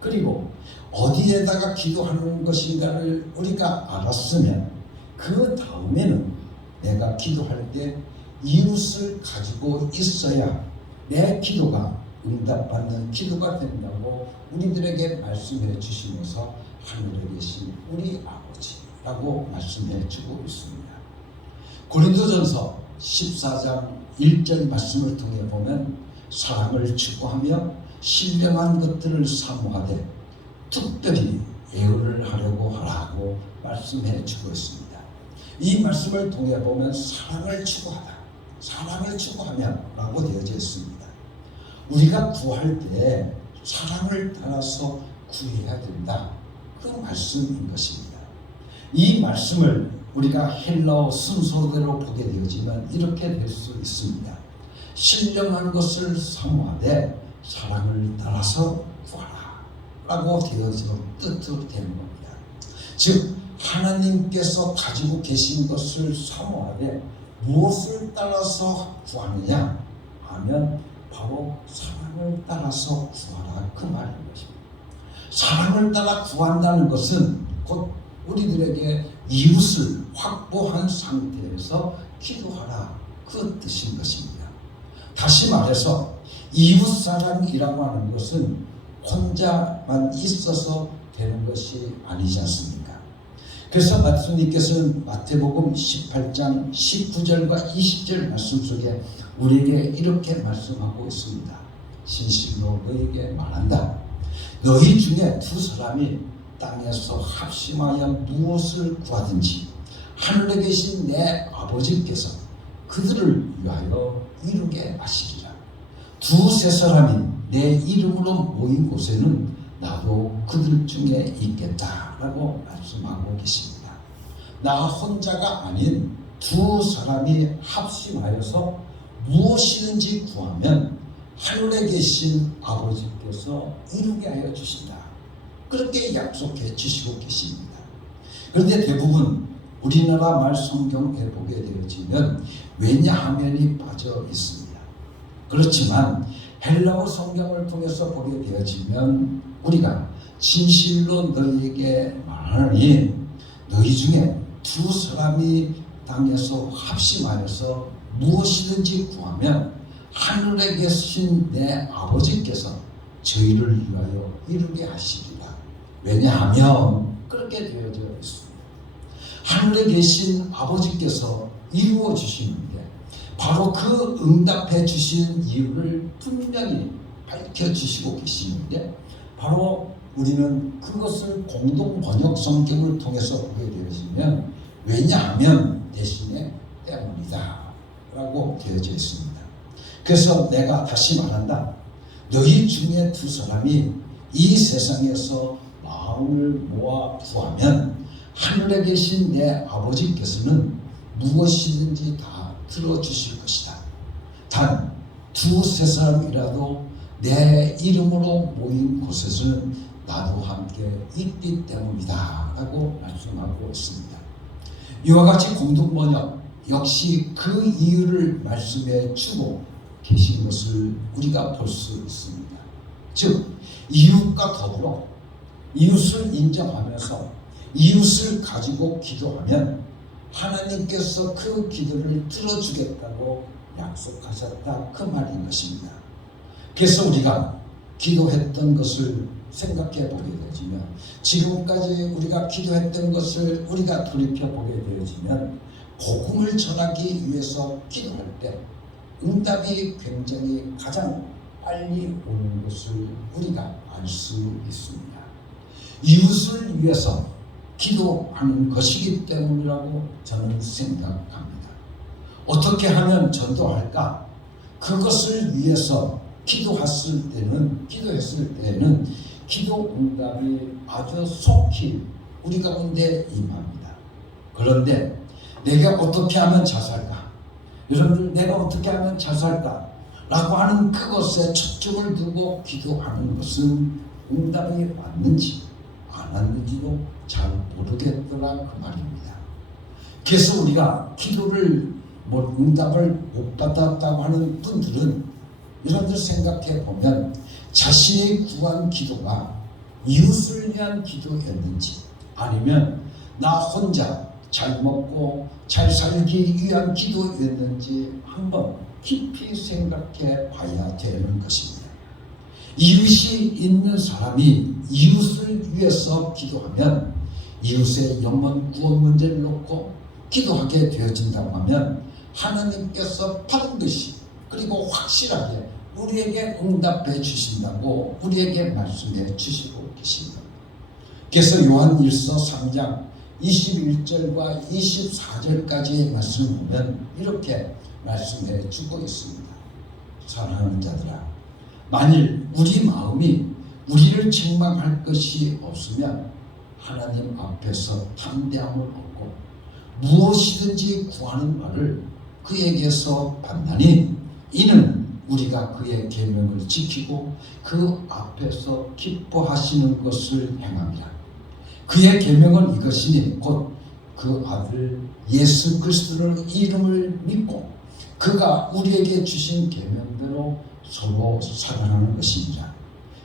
그리고 어디에다가 기도하는 것인가를 우리가 알았으면, 그 다음에는 내가 기도할 때 이웃을 가지고 있어야 내 기도가 응답받는 기도가 된다고 우리들에게 말씀해 주시면서 하늘에 계신 우리 아버지라고 말씀해 주고 있습니다. 고린도전서 14장 1절 말씀을 통해 보면 사랑을 추구하며 신령한 것들을 사모하되 특별히 예언을 하려고 하라고 말씀해 주고 있습니다. 이 말씀을 통해 보면 사랑을 추구하다, 사랑을 추구하며 라고 되어져 있습니다. 우리가 구할 때 사랑을 따라서 구해야 된다. 그 말씀인 것입니다. 이 말씀을 우리가 헬라어 순서대로 보게 되었지만 이렇게 될 수 있습니다. 신령한 것을 사모하되 사랑을 따라서 구하라 라고 되어서 뜻으로 되는 겁니다. 즉 하나님께서 가지고 계신 것을 사모하되 무엇을 따라서 구하느냐 하면 바로 사랑을 따라서 구하라 그 말인 것입니다. 사랑을 따라 구한다는 것은 곧 우리들에게 이웃을 확보한 상태에서 기도하라 그 뜻인 것입니다. 다시 말해서 이웃사랑이라고 하는 것은 혼자만 있어서 되는 것이 아니지 않습니까? 그래서 말씀님께서는 마태복음 18장 19절과 20절 말씀 속에 우리에게 이렇게 말씀하고 있습니다. 진실로 너희에게 말한다. 너희 중에 두 사람이 땅에서 합심하여 무엇을 구하든지 하늘에 계신 내 아버지께서 그들을 위하여 이루게 하시리라. 두세 사람이 내 이름으로 모인 곳에는 나도 그들 중에 있겠다라고 말씀하고 계십니다. 나 혼자가 아닌 두 사람이 합심하여서 무엇이든지 구하면 하늘에 계신 아버지께서 이루게 하여 주신다. 그렇게 약속해 주시고 계십니다. 그런데 대부분 우리나라 말 성경에 보게 되어지면 왜냐하면이 빠져 있습니다. 그렇지만 헬라어 성경을 통해서 보게 되어지면 우리가 진실로 너희에게 말하니 너희 중에 두 사람이 땅에서 합심하여서 무엇이든지 구하면 하늘에 계신 내 아버지께서 저희를 위하여 이루게 하시리라. 왜냐하면 그렇게 되어져 있습니다. 하늘에 계신 아버지께서 이루어 주시는데 바로 그 응답해 주신 이유를 분명히 밝혀 주시고 계시는데 바로 우리는 그것을 공동 번역 성경을 통해서 보게 되어지면 왜냐하면 대신에 때문이다 라고 되어져 있습니다. 그래서 내가 다시 말한다. 너희 중에 두 사람이 이 세상에서 마음을 모아 구하면 하늘에 계신 내 아버지께서는 무엇이든지 다 들어주실 것이다. 단 두세 사람이라도 내 이름으로 모인 곳에서는 나도 함께 있기 때문이다 라고 말씀하고 있습니다. 이와 같이 공동번역 역시 그 이유를 말씀해 주고 계신 것을 우리가 볼 수 있습니다. 즉 이웃과 더불어 이웃을 인정하면서 이웃을 가지고 기도하면 하나님께서 그 기도를 들어주겠다고 약속하셨다 그 말인 것입니다. 그래서 우리가 기도했던 것을 생각해 보게 되어지면 지금까지 우리가 기도했던 것을 우리가 돌이켜보게 되어지면 복음을 전하기 위해서 기도할 때 응답이 굉장히 가장 빨리 오는 것을 우리가 알 수 있습니다. 이웃을 위해서 기도하는 것이기 때문이라고 저는 생각합니다. 어떻게 하면 전도할까? 그것을 위해서 기도했을 때는 기도 응답이 아주 속히 우리 가운데 임합니다. 그런데 내가 어떻게 하면 잘 살까? 여러분들 내가 어떻게 하면 잘 살까? 라고 하는 그것에 초점을 두고 기도하는 것은 응답이 왔는지 안 왔는지도 잘 모르겠더라 그 말입니다. 그래서 우리가 기도를 응답을 못 받았다고 하는 분들은 여러분들 생각해 보면 자신이 구한 기도가 이웃을 위한 기도였는지 아니면 나 혼자 잘 먹고 잘 살기 위한 기도였는지 한번 깊이 생각해 봐야 되는 것입니다. 이웃이 있는 사람이 이웃을 위해서 기도하면 이웃의 영혼 구원 문제를 놓고 기도하게 되어진다고 하면 하나님께서 반드시 그리고 확실하게 우리에게 응답해 주신다고 우리에게 말씀해 주시고 계십니다. 그래서 요한일서 3장 21절과 24절까지의 말씀을 보면 이렇게 말씀해 주고 있습니다. 사랑하는 자들아 만일 우리 마음이 우리를 책망할 것이 없으면 하나님 앞에서 담대함을 얻고 무엇이든지 구하는 바를 그에게서 받나니 이는 우리가 그의 계명을 지키고 그 앞에서 기뻐하시는 것을 행함이라. 그의 계명은 이것이니 곧 그 아들 예수 그리스도를 이름을 믿고 그가 우리에게 주신 계명대로 서로 사랑하는 것이니라.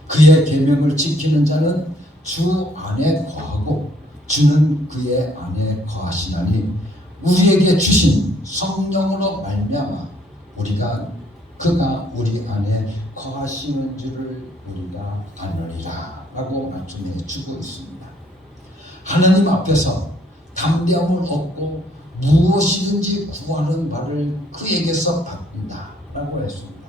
그의 계명을 지키는 자는 주 안에 거하고 주는 그의 안에 거하시나니 우리에게 주신 성령으로 말미암아 우리가 그가 우리 안에 거하시는 줄을 우리가 아느니라 라고 말씀해 주고 있습니다. 하나님 앞에서 담대함을 얻고 무엇이든지 구하는 바를 그에게서 받는다 라고 했습니다.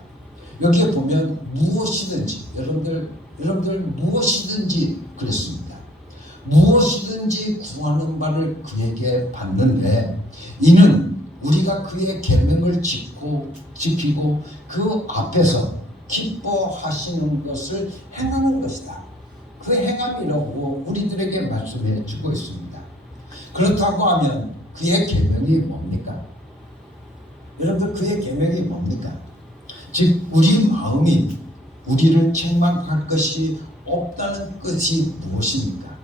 여기에 보면 무엇이든지 여러분들 무엇이든지 그랬습니다. 무엇이든지 구하는 바를 그에게 받는데 이는 우리가 그의 계명을 지키고 그 앞에서 기뻐하시는 것을 행하는 것이다. 그 행함이라고 우리들에게 말씀해 주고 있습니다. 그렇다고 하면 그의 계명이 뭡니까? 여러분들 그의 계명이 뭡니까? 즉 우리 마음이 우리를 책망할 것이 없다는 것이 무엇입니까?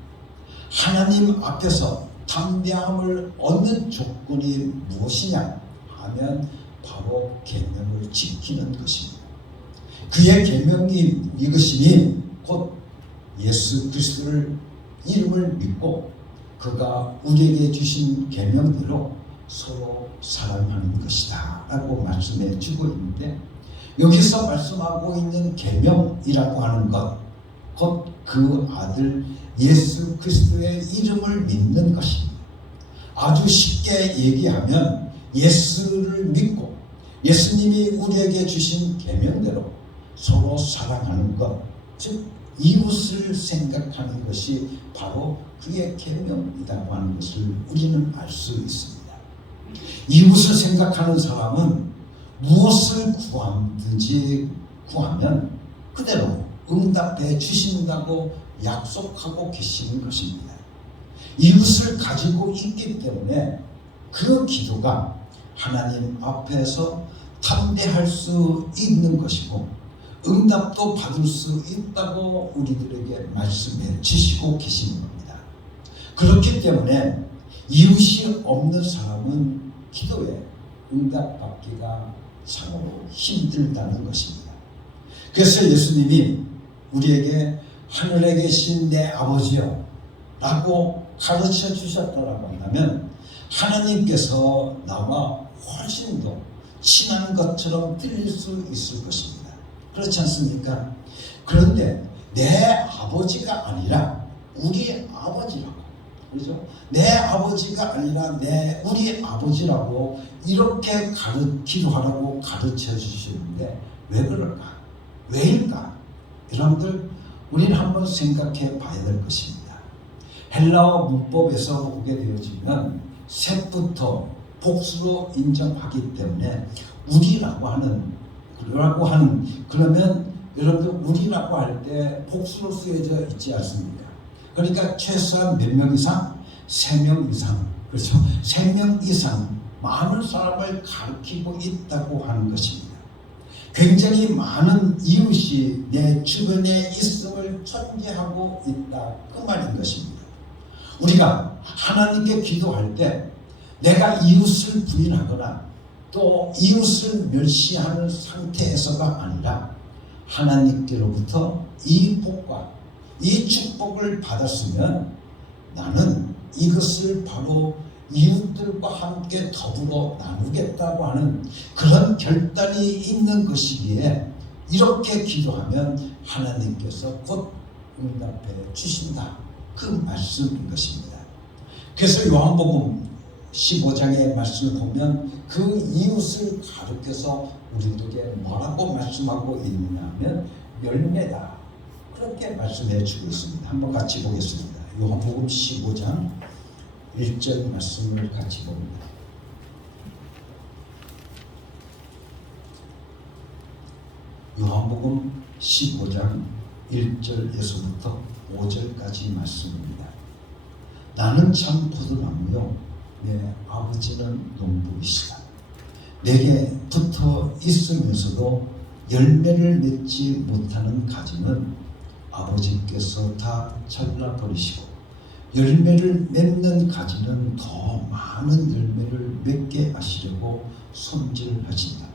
하나님 앞에서 담대함을 얻는 조건이 무엇이냐 하면 바로 계명을 지키는 것입니다. 그의 계명이 이것이니 곧 예수 그리스도를 이름을 믿고 그가 우리에게 주신 계명대로 서로 사랑하는 것이다 라고 말씀해 주고 있는데 여기서 말씀하고 있는 계명이라고 하는 것 곧 그 아들 예수 그리스도의 이름을 믿는 것입니다. 아주 쉽게 얘기하면 예수를 믿고 예수님이 우리에게 주신 계명대로 서로 사랑하는 것, 즉 이웃을 생각하는 것이 바로 그의 계명이라고 하는 것을 우리는 알 수 있습니다. 이웃을 생각하는 사람은 무엇을 구하든지 구하면 그대로 응답해 주신다고 약속하고 계시는 것입니다. 이웃을 가지고 있기 때문에 그 기도가 하나님 앞에서 담대할 수 있는 것이고 응답도 받을 수 있다고 우리들에게 말씀해 주시고 계시는 겁니다. 그렇기 때문에 이웃이 없는 사람은 기도에 응답받기가 참으로 힘들다는 것입니다. 그래서 예수님이 우리에게 하늘에 계신 내 아버지여 라고 가르쳐 주셨다라고 한다면 하나님께서 나와 훨씬 더 친한 것처럼 들릴 수 있을 것입니다. 그렇지 않습니까? 그런데 내 아버지가 아니라 우리 아버지라고, 그렇죠? 내 아버지가 아니라 우리 아버지라고 이렇게 기도하라고 가르쳐 주시는데 왜 그럴까? 왜일까? 여러분들 우리는 한번 생각해 봐야 될 것입니다. 헬라어 문법에서 보게 되어지면 셋부터 복수로 인정하기 때문에 우리라고 하는 그러면 여러분들 우리라고 할 때 복수로 쓰여져 있지 않습니까? 그러니까 최소한 몇 명 이상? 3명 이상, 그렇죠? 3명 이상 많은 사람을 가리키고 있다고 하는 것입니다. 굉장히 많은 이웃이 내 주변에 있음을 전제하고 있다 그 말인 것입니다. 우리가 하나님께 기도할 때 내가 이웃을 부인하거나 또 이웃을 멸시하는 상태에서가 아니라 하나님께로부터 이 복과 이 축복을 받았으면 나는 이것을 바로 이웃들과 함께 더불어 나누겠다고 하는 그런 결단이 있는 것이기에 이렇게 기도하면 하나님께서 곧 응답해 주신다 그 말씀인 것입니다. 그래서 요한복음 15장의 말씀을 보면 그 이웃을 가르쳐서 우리들에게 뭐라고 말씀하고 있느냐 하면 열매다 그렇게 말씀해 주고 있습니다. 한번 같이 보겠습니다. 요한복음 15장 1절 말씀을 같이 봅니다. 요한복음 15장 1절에서부터 5절까지 말씀입니다. 나는 참 포도나무요 내 아버지는 농부이시다. 내게 붙어 있으면서도 열매를 맺지 못하는 가지는 아버지께서 다 잘라버리시고 열매를 맺는 가지는 더 많은 열매를 맺게 하시려고 손질하신다.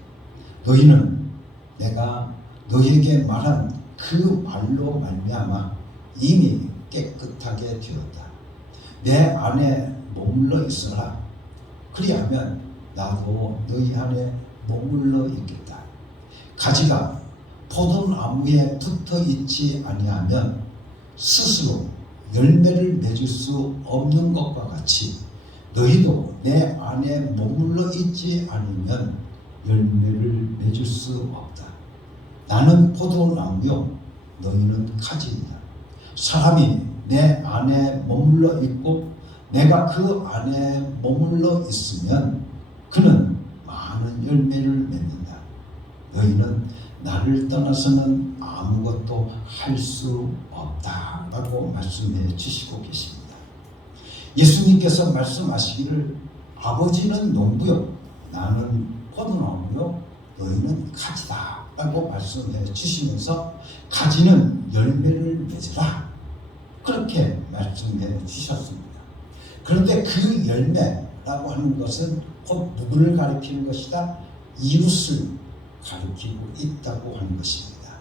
너희는 내가 너희에게 말한 그 말로 말미암아 이미 깨끗하게 되었다. 내 안에 머물러 있으라. 그리하면 나도 너희 안에 머물러 있겠다. 가지가 포도나무에 붙어 있지 아니하면 스스로 열매를 맺을 수 없는 것과 같이 너희도 내 안에 머물러 있지 않으면 열매를 맺을 수 없다. 나는 포도나무요 너희는 가지이다. 사람이 내 안에 머물러 있고 내가 그 안에 머물러 있으면 그는 많은 열매를 맺는다. 너희는 나를 떠나서는 아무것도 할 수 없다 라고 말씀해 주시고 계십니다. 예수님께서 말씀하시기를 아버지는 농부요 나는 포도나무요 너희는 가지다 라고 말씀해 주시면서 가지는 열매를 맺으라 그렇게 말씀해 주셨습니다. 그런데 그 열매라고 하는 것은 곧 누구를 가리키는 것이다? 이웃을 가리키고 있다고 하는 것입니다.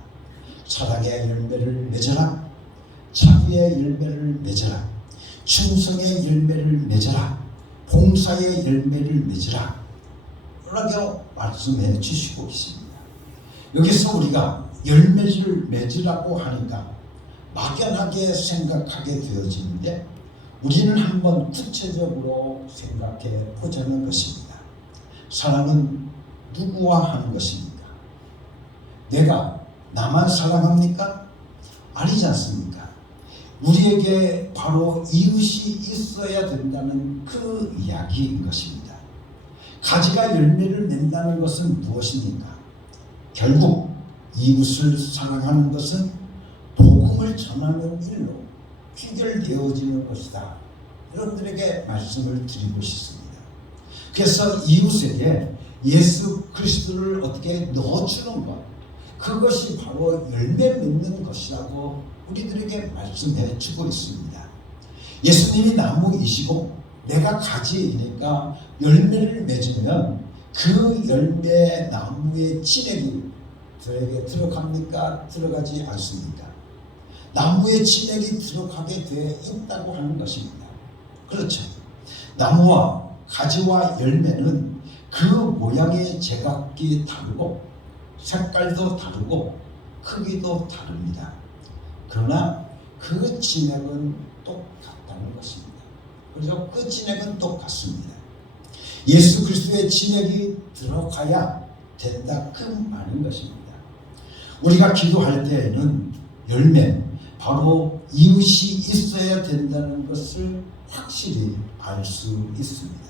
사랑의 열매를 맺어라. 자비의 열매를 맺어라. 충성의 열매를 맺어라. 봉사의 열매를 맺으라. 라고 말씀해 주시고 계십니다. 여기서 우리가 열매를 맺으라고 하니까 막연하게 생각하게 되어지는데 우리는 한번 구체적으로 생각해 보자는 것입니다. 사랑은 누구와 하는 것입니까? 내가 나만 사랑합니까? 아니지 않습니까? 우리에게 바로 이웃이 있어야 된다는 그 이야기인 것입니다. 가지가 열매를 맺는다는 것은 무엇입니까? 결국 이웃을 사랑하는 것은 복음을 전하는 일로 귀결되어지는 것이다. 여러분들에게 말씀을 드리고 싶습니다. 그래서 이웃에게 예수 그리스도를 어떻게 넣어주는 것, 그것이 바로 열매 맺는 것이라고 우리들에게 말씀해 주고 있습니다. 예수님이 나무이시고 내가 가지이니까 열매를 맺으면 그 열매 나무의 진액이 저에게 들어갑니까? 들어가지 않습니까? 나무의 진액이 들어가게 되어 있다고 하는 것입니다. 그렇죠. 나무와 가지와 열매는 그 모양의 제각기 다르고 색깔도 다르고 크기도 다릅니다. 그러나 그 진액은 똑같다는 것입니다. 그래서 그 진액은 똑같습니다. 예수 그리스도의 진액이 들어가야 된다 그 말인 것입니다. 우리가 기도할 때에는 열매, 바로 이웃이 있어야 된다는 것을 확실히 알 수 있습니다.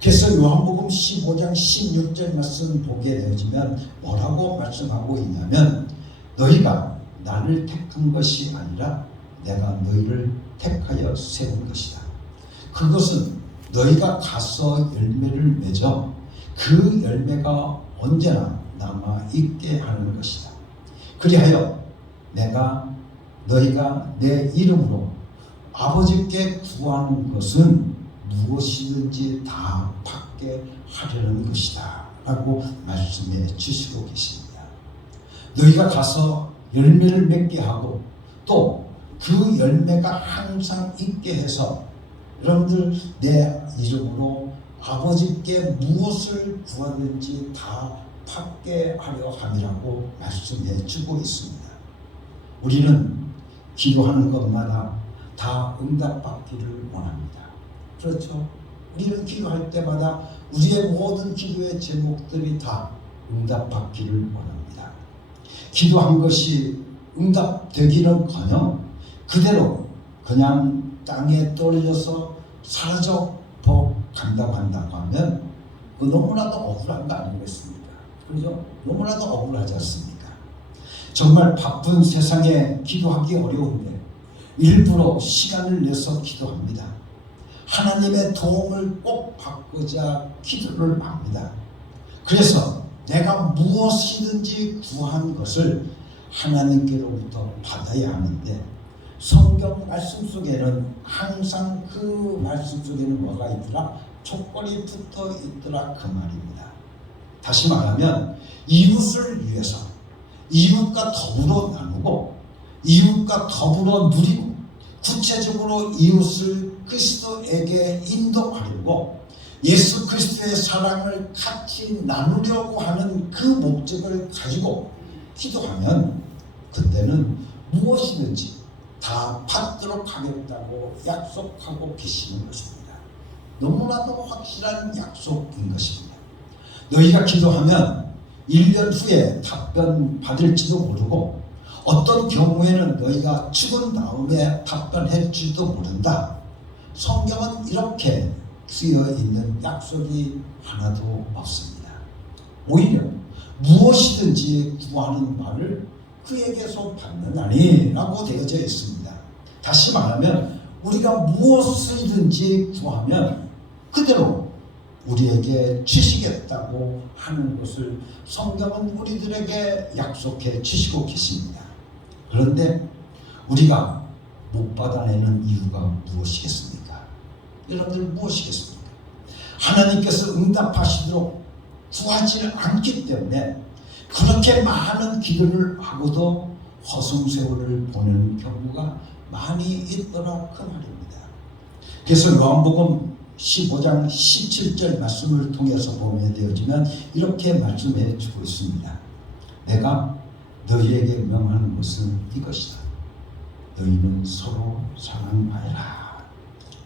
그래서 요한복음 15장 16절 말씀 보게 되어지면 뭐라고 말씀하고 있냐면 너희가 나를 택한 것이 아니라 내가 너희를 택하여 세운 것이다. 그것은 너희가 가서 열매를 맺어 그 열매가 언제나 남아있게 하는 것이다. 그리하여 내가 너희가 내 이름으로 아버지께 구하는 것은 무엇이든지 다 받게 하려는 것이다 라고 말씀해 주시고 계십니다. 너희가 가서 열매를 맺게 하고 또 그 열매가 항상 있게 해서 여러분들 내 이름으로 아버지께 무엇을 구하든지 다 받게 하려 함이라고 말씀해 주고 있습니다. 우리는 기도하는 것마다 다 응답받기를 원합니다. 그렇죠? 우리는 기도할 때마다 우리의 모든 기도의 제목들이 다 응답받기를 원합니다. 기도한 것이 응답되기는커녕 그대로 그냥 땅에 떨어져서 사라져 간다고 한다고 하면 너무나도 억울한 거 아니겠습니까? 그렇죠? 너무나도 억울하지 않습니까? 정말 바쁜 세상에 기도하기 어려운데 일부러 시간을 내서 기도합니다. 하나님의 도움을 꼭 받고자 기도를 합니다. 그래서 내가 무엇이든지 구한 것을 하나님께로부터 받아야 하는데 성경 말씀 속에는 항상 그 말씀 속에는 뭐가 있더라? 조건이 붙어 있더라 그 말입니다. 다시 말하면 이웃을 위해서 이웃과 더불어 나누고 이웃과 더불어 누리고 구체적으로 이웃을 그리스도에게 인도하려고 예수 그리스도의 사랑을 같이 나누려고 하는 그 목적을 가지고 기도하면 그때는 무엇이든지 다 받도록 하겠다고 약속하고 계시는 것입니다. 너무나도 확실한 약속인 것입니다. 너희가 기도하면 1년 후에 답변 받을지도 모르고 어떤 경우에는 너희가 죽은 다음에 답변할지도 모른다. 성경은 이렇게 쓰여 있는 약속이 하나도 없습니다. 오히려 무엇이든지 구하는 말을 그에게서 받느나니 라고 되어져 있습니다. 다시 말하면 우리가 무엇이든지 구하면 그대로 우리에게 주시겠다고 하는 것을 성경은 우리들에게 약속해 주시고 계십니다. 그런데 우리가 못 받아내는 이유가 무엇이겠습니까? 여러분들 무엇이겠습니까? 하나님께서 응답하시도록 구하지 않기 때문에 그렇게 많은 기도를 하고도 허송세월을 보내는 경우가 많이 있더라 그 말입니다. 그래서 요한복음 15장 17절 말씀을 통해서 보면 되어지면 이렇게 말씀해 주고 있습니다. 내가 너희에게 명하는 것은 이것이다. 너희는 서로 사랑하여라.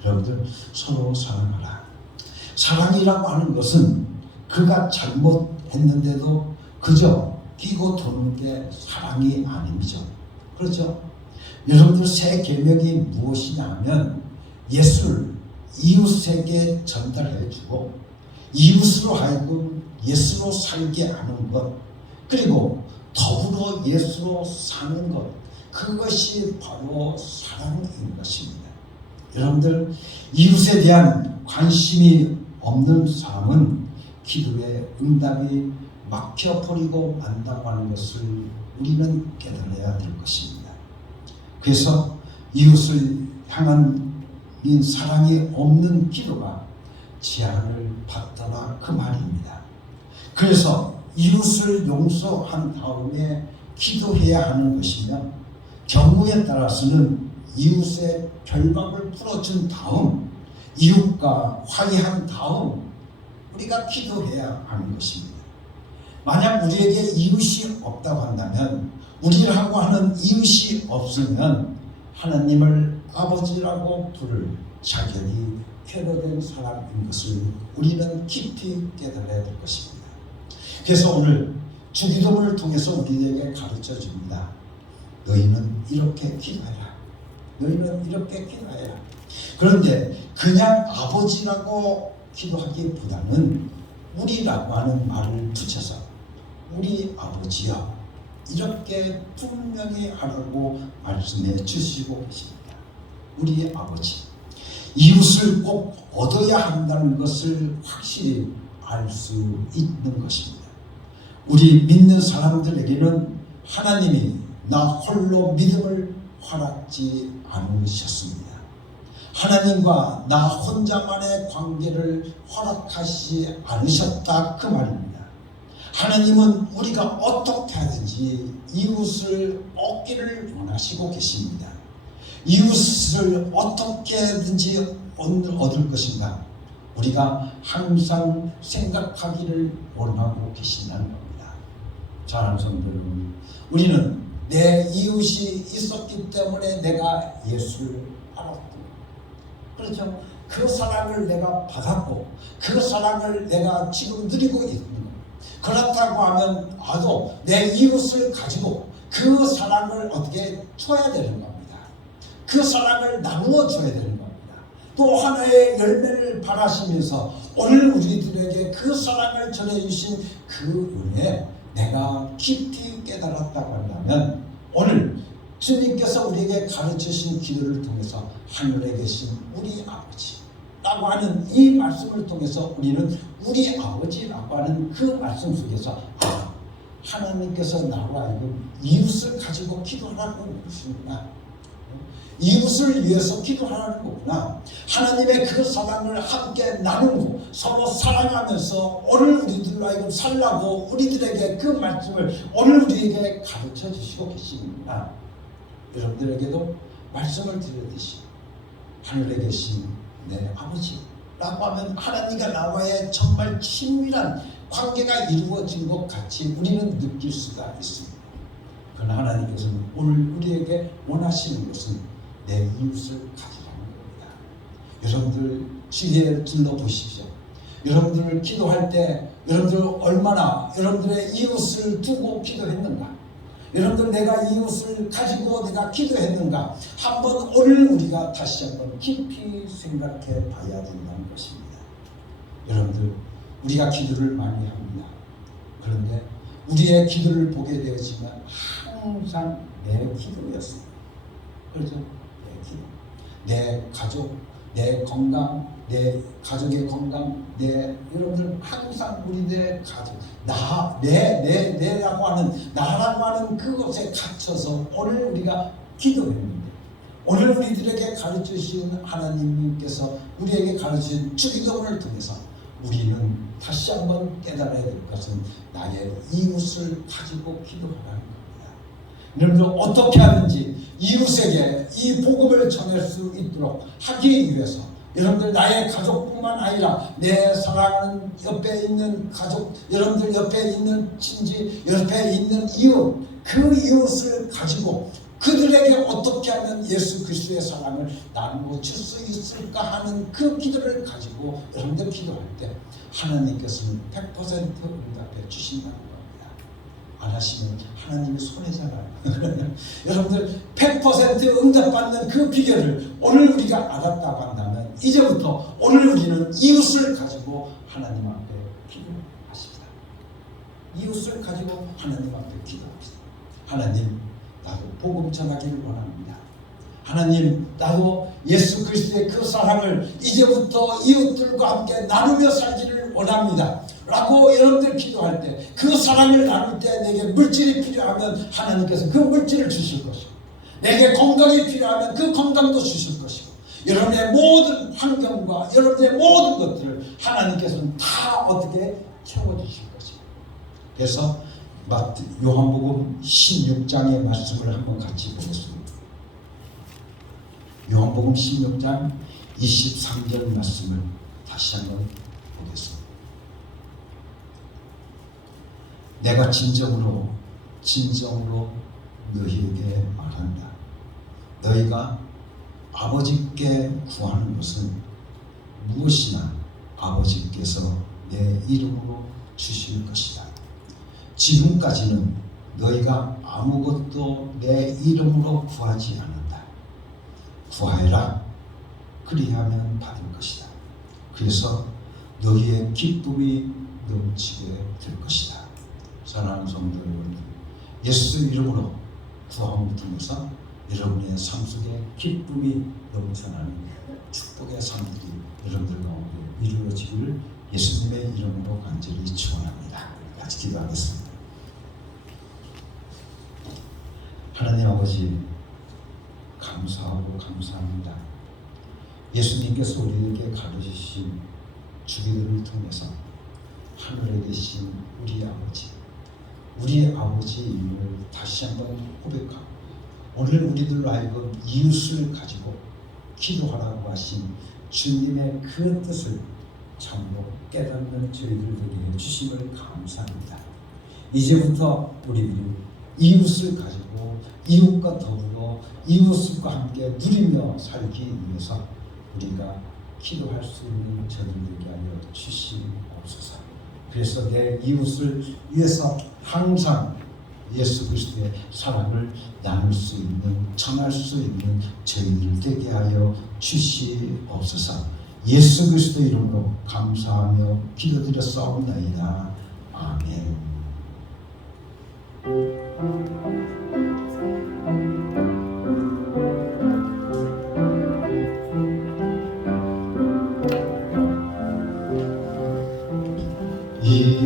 여러분들 서로 사랑하라. 사랑이라고 하는 것은 그가 잘못했는데도 그저 끼고 도는 게 사랑이 아니죠. 그렇죠? 여러분들 새 계명이 무엇이냐 하면 예수를 이웃에게 전달해주고 이웃으로 하여금 예수로 살게 하는 것 그리고 더불어 예수로 사는 것 그것이 바로 사랑인 것입니다. 여러분들 이웃에 대한 관심이 없는 사람은 기도의 응답이 막혀버리고 만다고 하는 것을 우리는 깨달아야 될 것입니다. 그래서 이웃을 향한 이 사랑이 없는 기도가 제한을 받더라 그 말입니다. 그래서 이웃을 용서한 다음에 기도해야 하는 것이며 경우에 따라서는 이웃의 결박을 풀어준 다음 이웃과 화해한 다음 우리가 기도해야 하는 것입니다. 만약 우리에게 이웃이 없다고 한다면 우리라고 하는 이웃이 없으면 하나님을 아버지라고 부를 자격이 퇴로된 사람인 것을 우리는 깊이 깨달아야 될 것입니다. 그래서 오늘 주기도문을 통해서 우리에게 가르쳐 줍니다. 너희는 이렇게 기도해라. 너희는 이렇게 기도해라. 그런데 그냥 아버지라고 기도하기보다는 우리라고 하는 말을 붙여서 우리 아버지여 이렇게 분명히 하라고 말씀해 주시고 계십니다. 우리 아버지 이웃을 꼭 얻어야 한다는 것을 확실히 알 수 있는 것입니다. 우리 믿는 사람들에게는 하나님이 나 홀로 믿음을 허락지 않으셨습니다. 하나님과 나 혼자만의 관계를 허락하지 않으셨다 그 말입니다. 하나님은 우리가 어떻게 하든지 이웃을 얻기를 원하시고 계십니다. 이웃을 어떻게든지 얻을 것인가 우리가 항상 생각하기를 원하고 계신다는 겁니다. 사랑하는 성도 여러분, 우리는 내 이웃이 있었기 때문에 내가 예수를 알았고 그렇죠? 그 사랑을 내가 받았고 그 사랑을 내가 지금 누리고 있는 것. 그렇다고 하면 나도 내 이웃을 가지고 그 사랑을 어떻게 줘야 되는 겁니다. 그 사랑을 나누어 줘야 되는 겁니다. 또 하나의 열매를 바라시면서 오늘 우리들에게 그 사랑을 전해주신 그 은혜 내가 깊이 깨달았다고 한다면 오늘 주님께서 우리에게 가르치신 기도를 통해서 하늘에 계신 우리 아버지라고 하는 이 말씀을 통해서 우리는 우리 아버지라고 하는 그 말씀 속에서 하나님께서 나와 하여금 이웃을 가지고 기도하라고 그러시구나. 이웃을 위해서 기도하라는 거구나. 하나님의 그 사랑을 함께 나누고 서로 사랑하면서 오늘 우리들로 하여금 살라고 우리들에게 그 말씀을 오늘 우리에게 가르쳐 주시고 계십니다. 여러분들에게도 말씀을 드렸듯이 하늘에 계신 내 아버지라고 하면 하나님과 나와의 정말 친밀한 관계가 이루어진 것 같이 우리는 느낄 수가 있습니다. 그러나 하나님께서는 오늘 우리에게 원하시는 것은 내 이웃을 가지라는 겁니다. 여러분들 주위에 둘러보십시오. 여러분들 기도할 때 여러분들 얼마나 여러분들의 이웃을 두고 기도했는가? 여러분들 내가 이웃을 가지고 내가 기도했는가? 한번 오늘 우리가 다시 한번 깊이 생각해 봐야 된다는 것입니다. 여러분들 우리가 기도를 많이 합니다. 그런데 우리의 기도를 보게 되었지만 항상 내 기도였습니다. 그렇죠? 내 기도, 내 가족, 내 건강, 내 가족의 건강, 여러분들 항상 우리들의 가족, 내라고 하는 나라고 하는 그것에 갇혀서 오늘 우리가 기도했는데 오늘 우리들에게 가르치신 하나님께서 우리에게 가르친 주기도문을 통해서 우리는 다시 한번 깨달아야 될 것은 나의 이웃을 가지고 기도하라는 겁니다. 여러분들 어떻게 하든지 이웃에게 이 복음을 전할 수 있도록 하기 위해서 여러분들 나의 가족뿐만 아니라 내 사랑하는 옆에 있는 가족, 여러분들 옆에 있는 친지, 옆에 있는 이웃, 그 이웃을 가지고 그들에게 어떻게 하면 예수 그리스도의 사랑을 나누어 줄 수 있을까 하는 그 기도를 가지고 여러분들 기도할 때 하나님께서는 100% 응답해 주신다는 겁니다. 안 하시면 하나님이 손해잖아요. 여러분들 100% 응답받는 그 비결을 오늘 우리가 알았다고 한다면 이제부터 오늘 우리는 이웃을 가지고 하나님 앞에 기도하십시다. 이웃을 가지고 하나님 앞에 기도합시다. 하나님, 나도 복음 전하기를 원합니다. 하나님, 나도 예수 그리스도의 그 사랑을 이제부터 이웃들과 함께 나누며 살기를 원합니다. 라고 여러분들 기도할 때 그 사랑을 나눌 때 내게 물질이 필요하면 하나님께서 그 물질을 주실 것이고 내게 건강이 필요하면 그 건강도 주실 것이고 여러분의 모든 환경과 여러분의 모든 것들을 하나님께서는 다 어떻게 채워주실 것이고 그래서 요한복음 16장의 말씀을 한번 같이 보겠습니다. 요한복음 16장 23절 말씀을 다시 한번 보겠습니다. 내가 진정으로 너희에게 말한다. 너희가 아버지께 구하는 것은 무엇이나 아버지께서 내 이름으로 주실 것이다. 지금까지는 너희가 아무것도 내 이름으로 구하지 않는다. 구하여라. 그리하면 받을 것이다. 그래서 너희의 기쁨이 넘치게 될 것이다. 사랑하는 성도 여러분, 예수 이름으로 구함을 통해서 여러분의 삶 속에 기쁨이 넘쳐나는 축복의 삶들이 여러분들 가운데 이루어지기를 예수님의 이름으로 간절히 축원합니다. 같이 기도하겠습니다. 하나님 아버지, 감사하고 감사합니다. 예수님께서 우리에게 가르치신 주기도를 통해서 하늘에 계신 우리 아버지임을 다시 한번 고백하고 오늘 우리들로 하여금 이웃을 가지고 기도하라고 하신 주님의 그 뜻을 참으로 깨닫는 저희들 되게 해주심을 감사합니다. 이제부터 우리는 이웃을 가지고 이웃과 더불어 이웃과 함께 누리며 살기 위해서 우리가 기도할 수 있는 저들에게 하여 주시옵소서. 그래서 내 이웃을 위해서 항상 예수 그리스도의 사랑을 나눌 수 있는, 전할 수 있는 저희들 되게 하여 주시옵소서. 예수 그리스도 이름으로 감사하며 기도드렸사옵나이다. 아멘. 이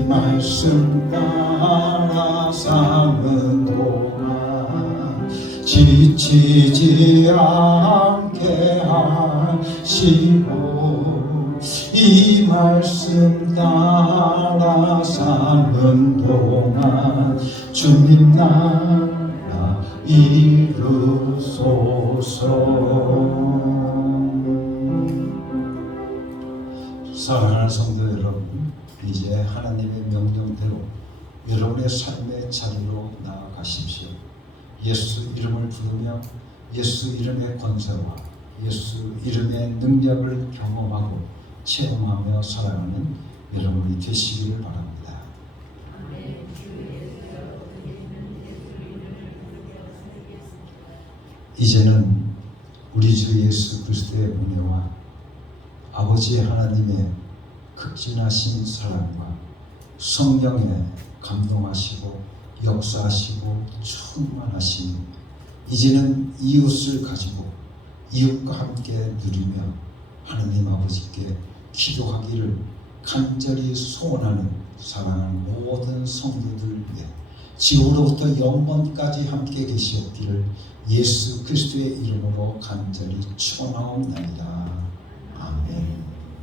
말씀 따라 사는 동안 지치지 않게 하시고 이 말씀 따라 사는 동안 주님 나라 이루소서. 사랑하는 성도 여러분, 이제 하나님의 명령대로 여러분의 삶의 자리로 나아가십시오. 예수 이름을 부르며 예수 이름의 권세와 예수 이름의 능력을 경험하고 체험하며 살아가는 여러분이 되시기를 바랍니다. 이제는 우리 주 예수 그리스도의 은혜와 아버지 하나님의 극진하신 사랑과 성령에 감동하시고 역사하시고 충만하시니 이제는 이웃을 가지고 이웃과 함께 누리며 하나님 아버지께 기도하기를 간절히 소원하는 사랑하는 모든 성도들 위해 지금으로부터 영원까지 함께 계시옵기를 예수 그리스도의 이름으로 간절히 축원하옵나이다.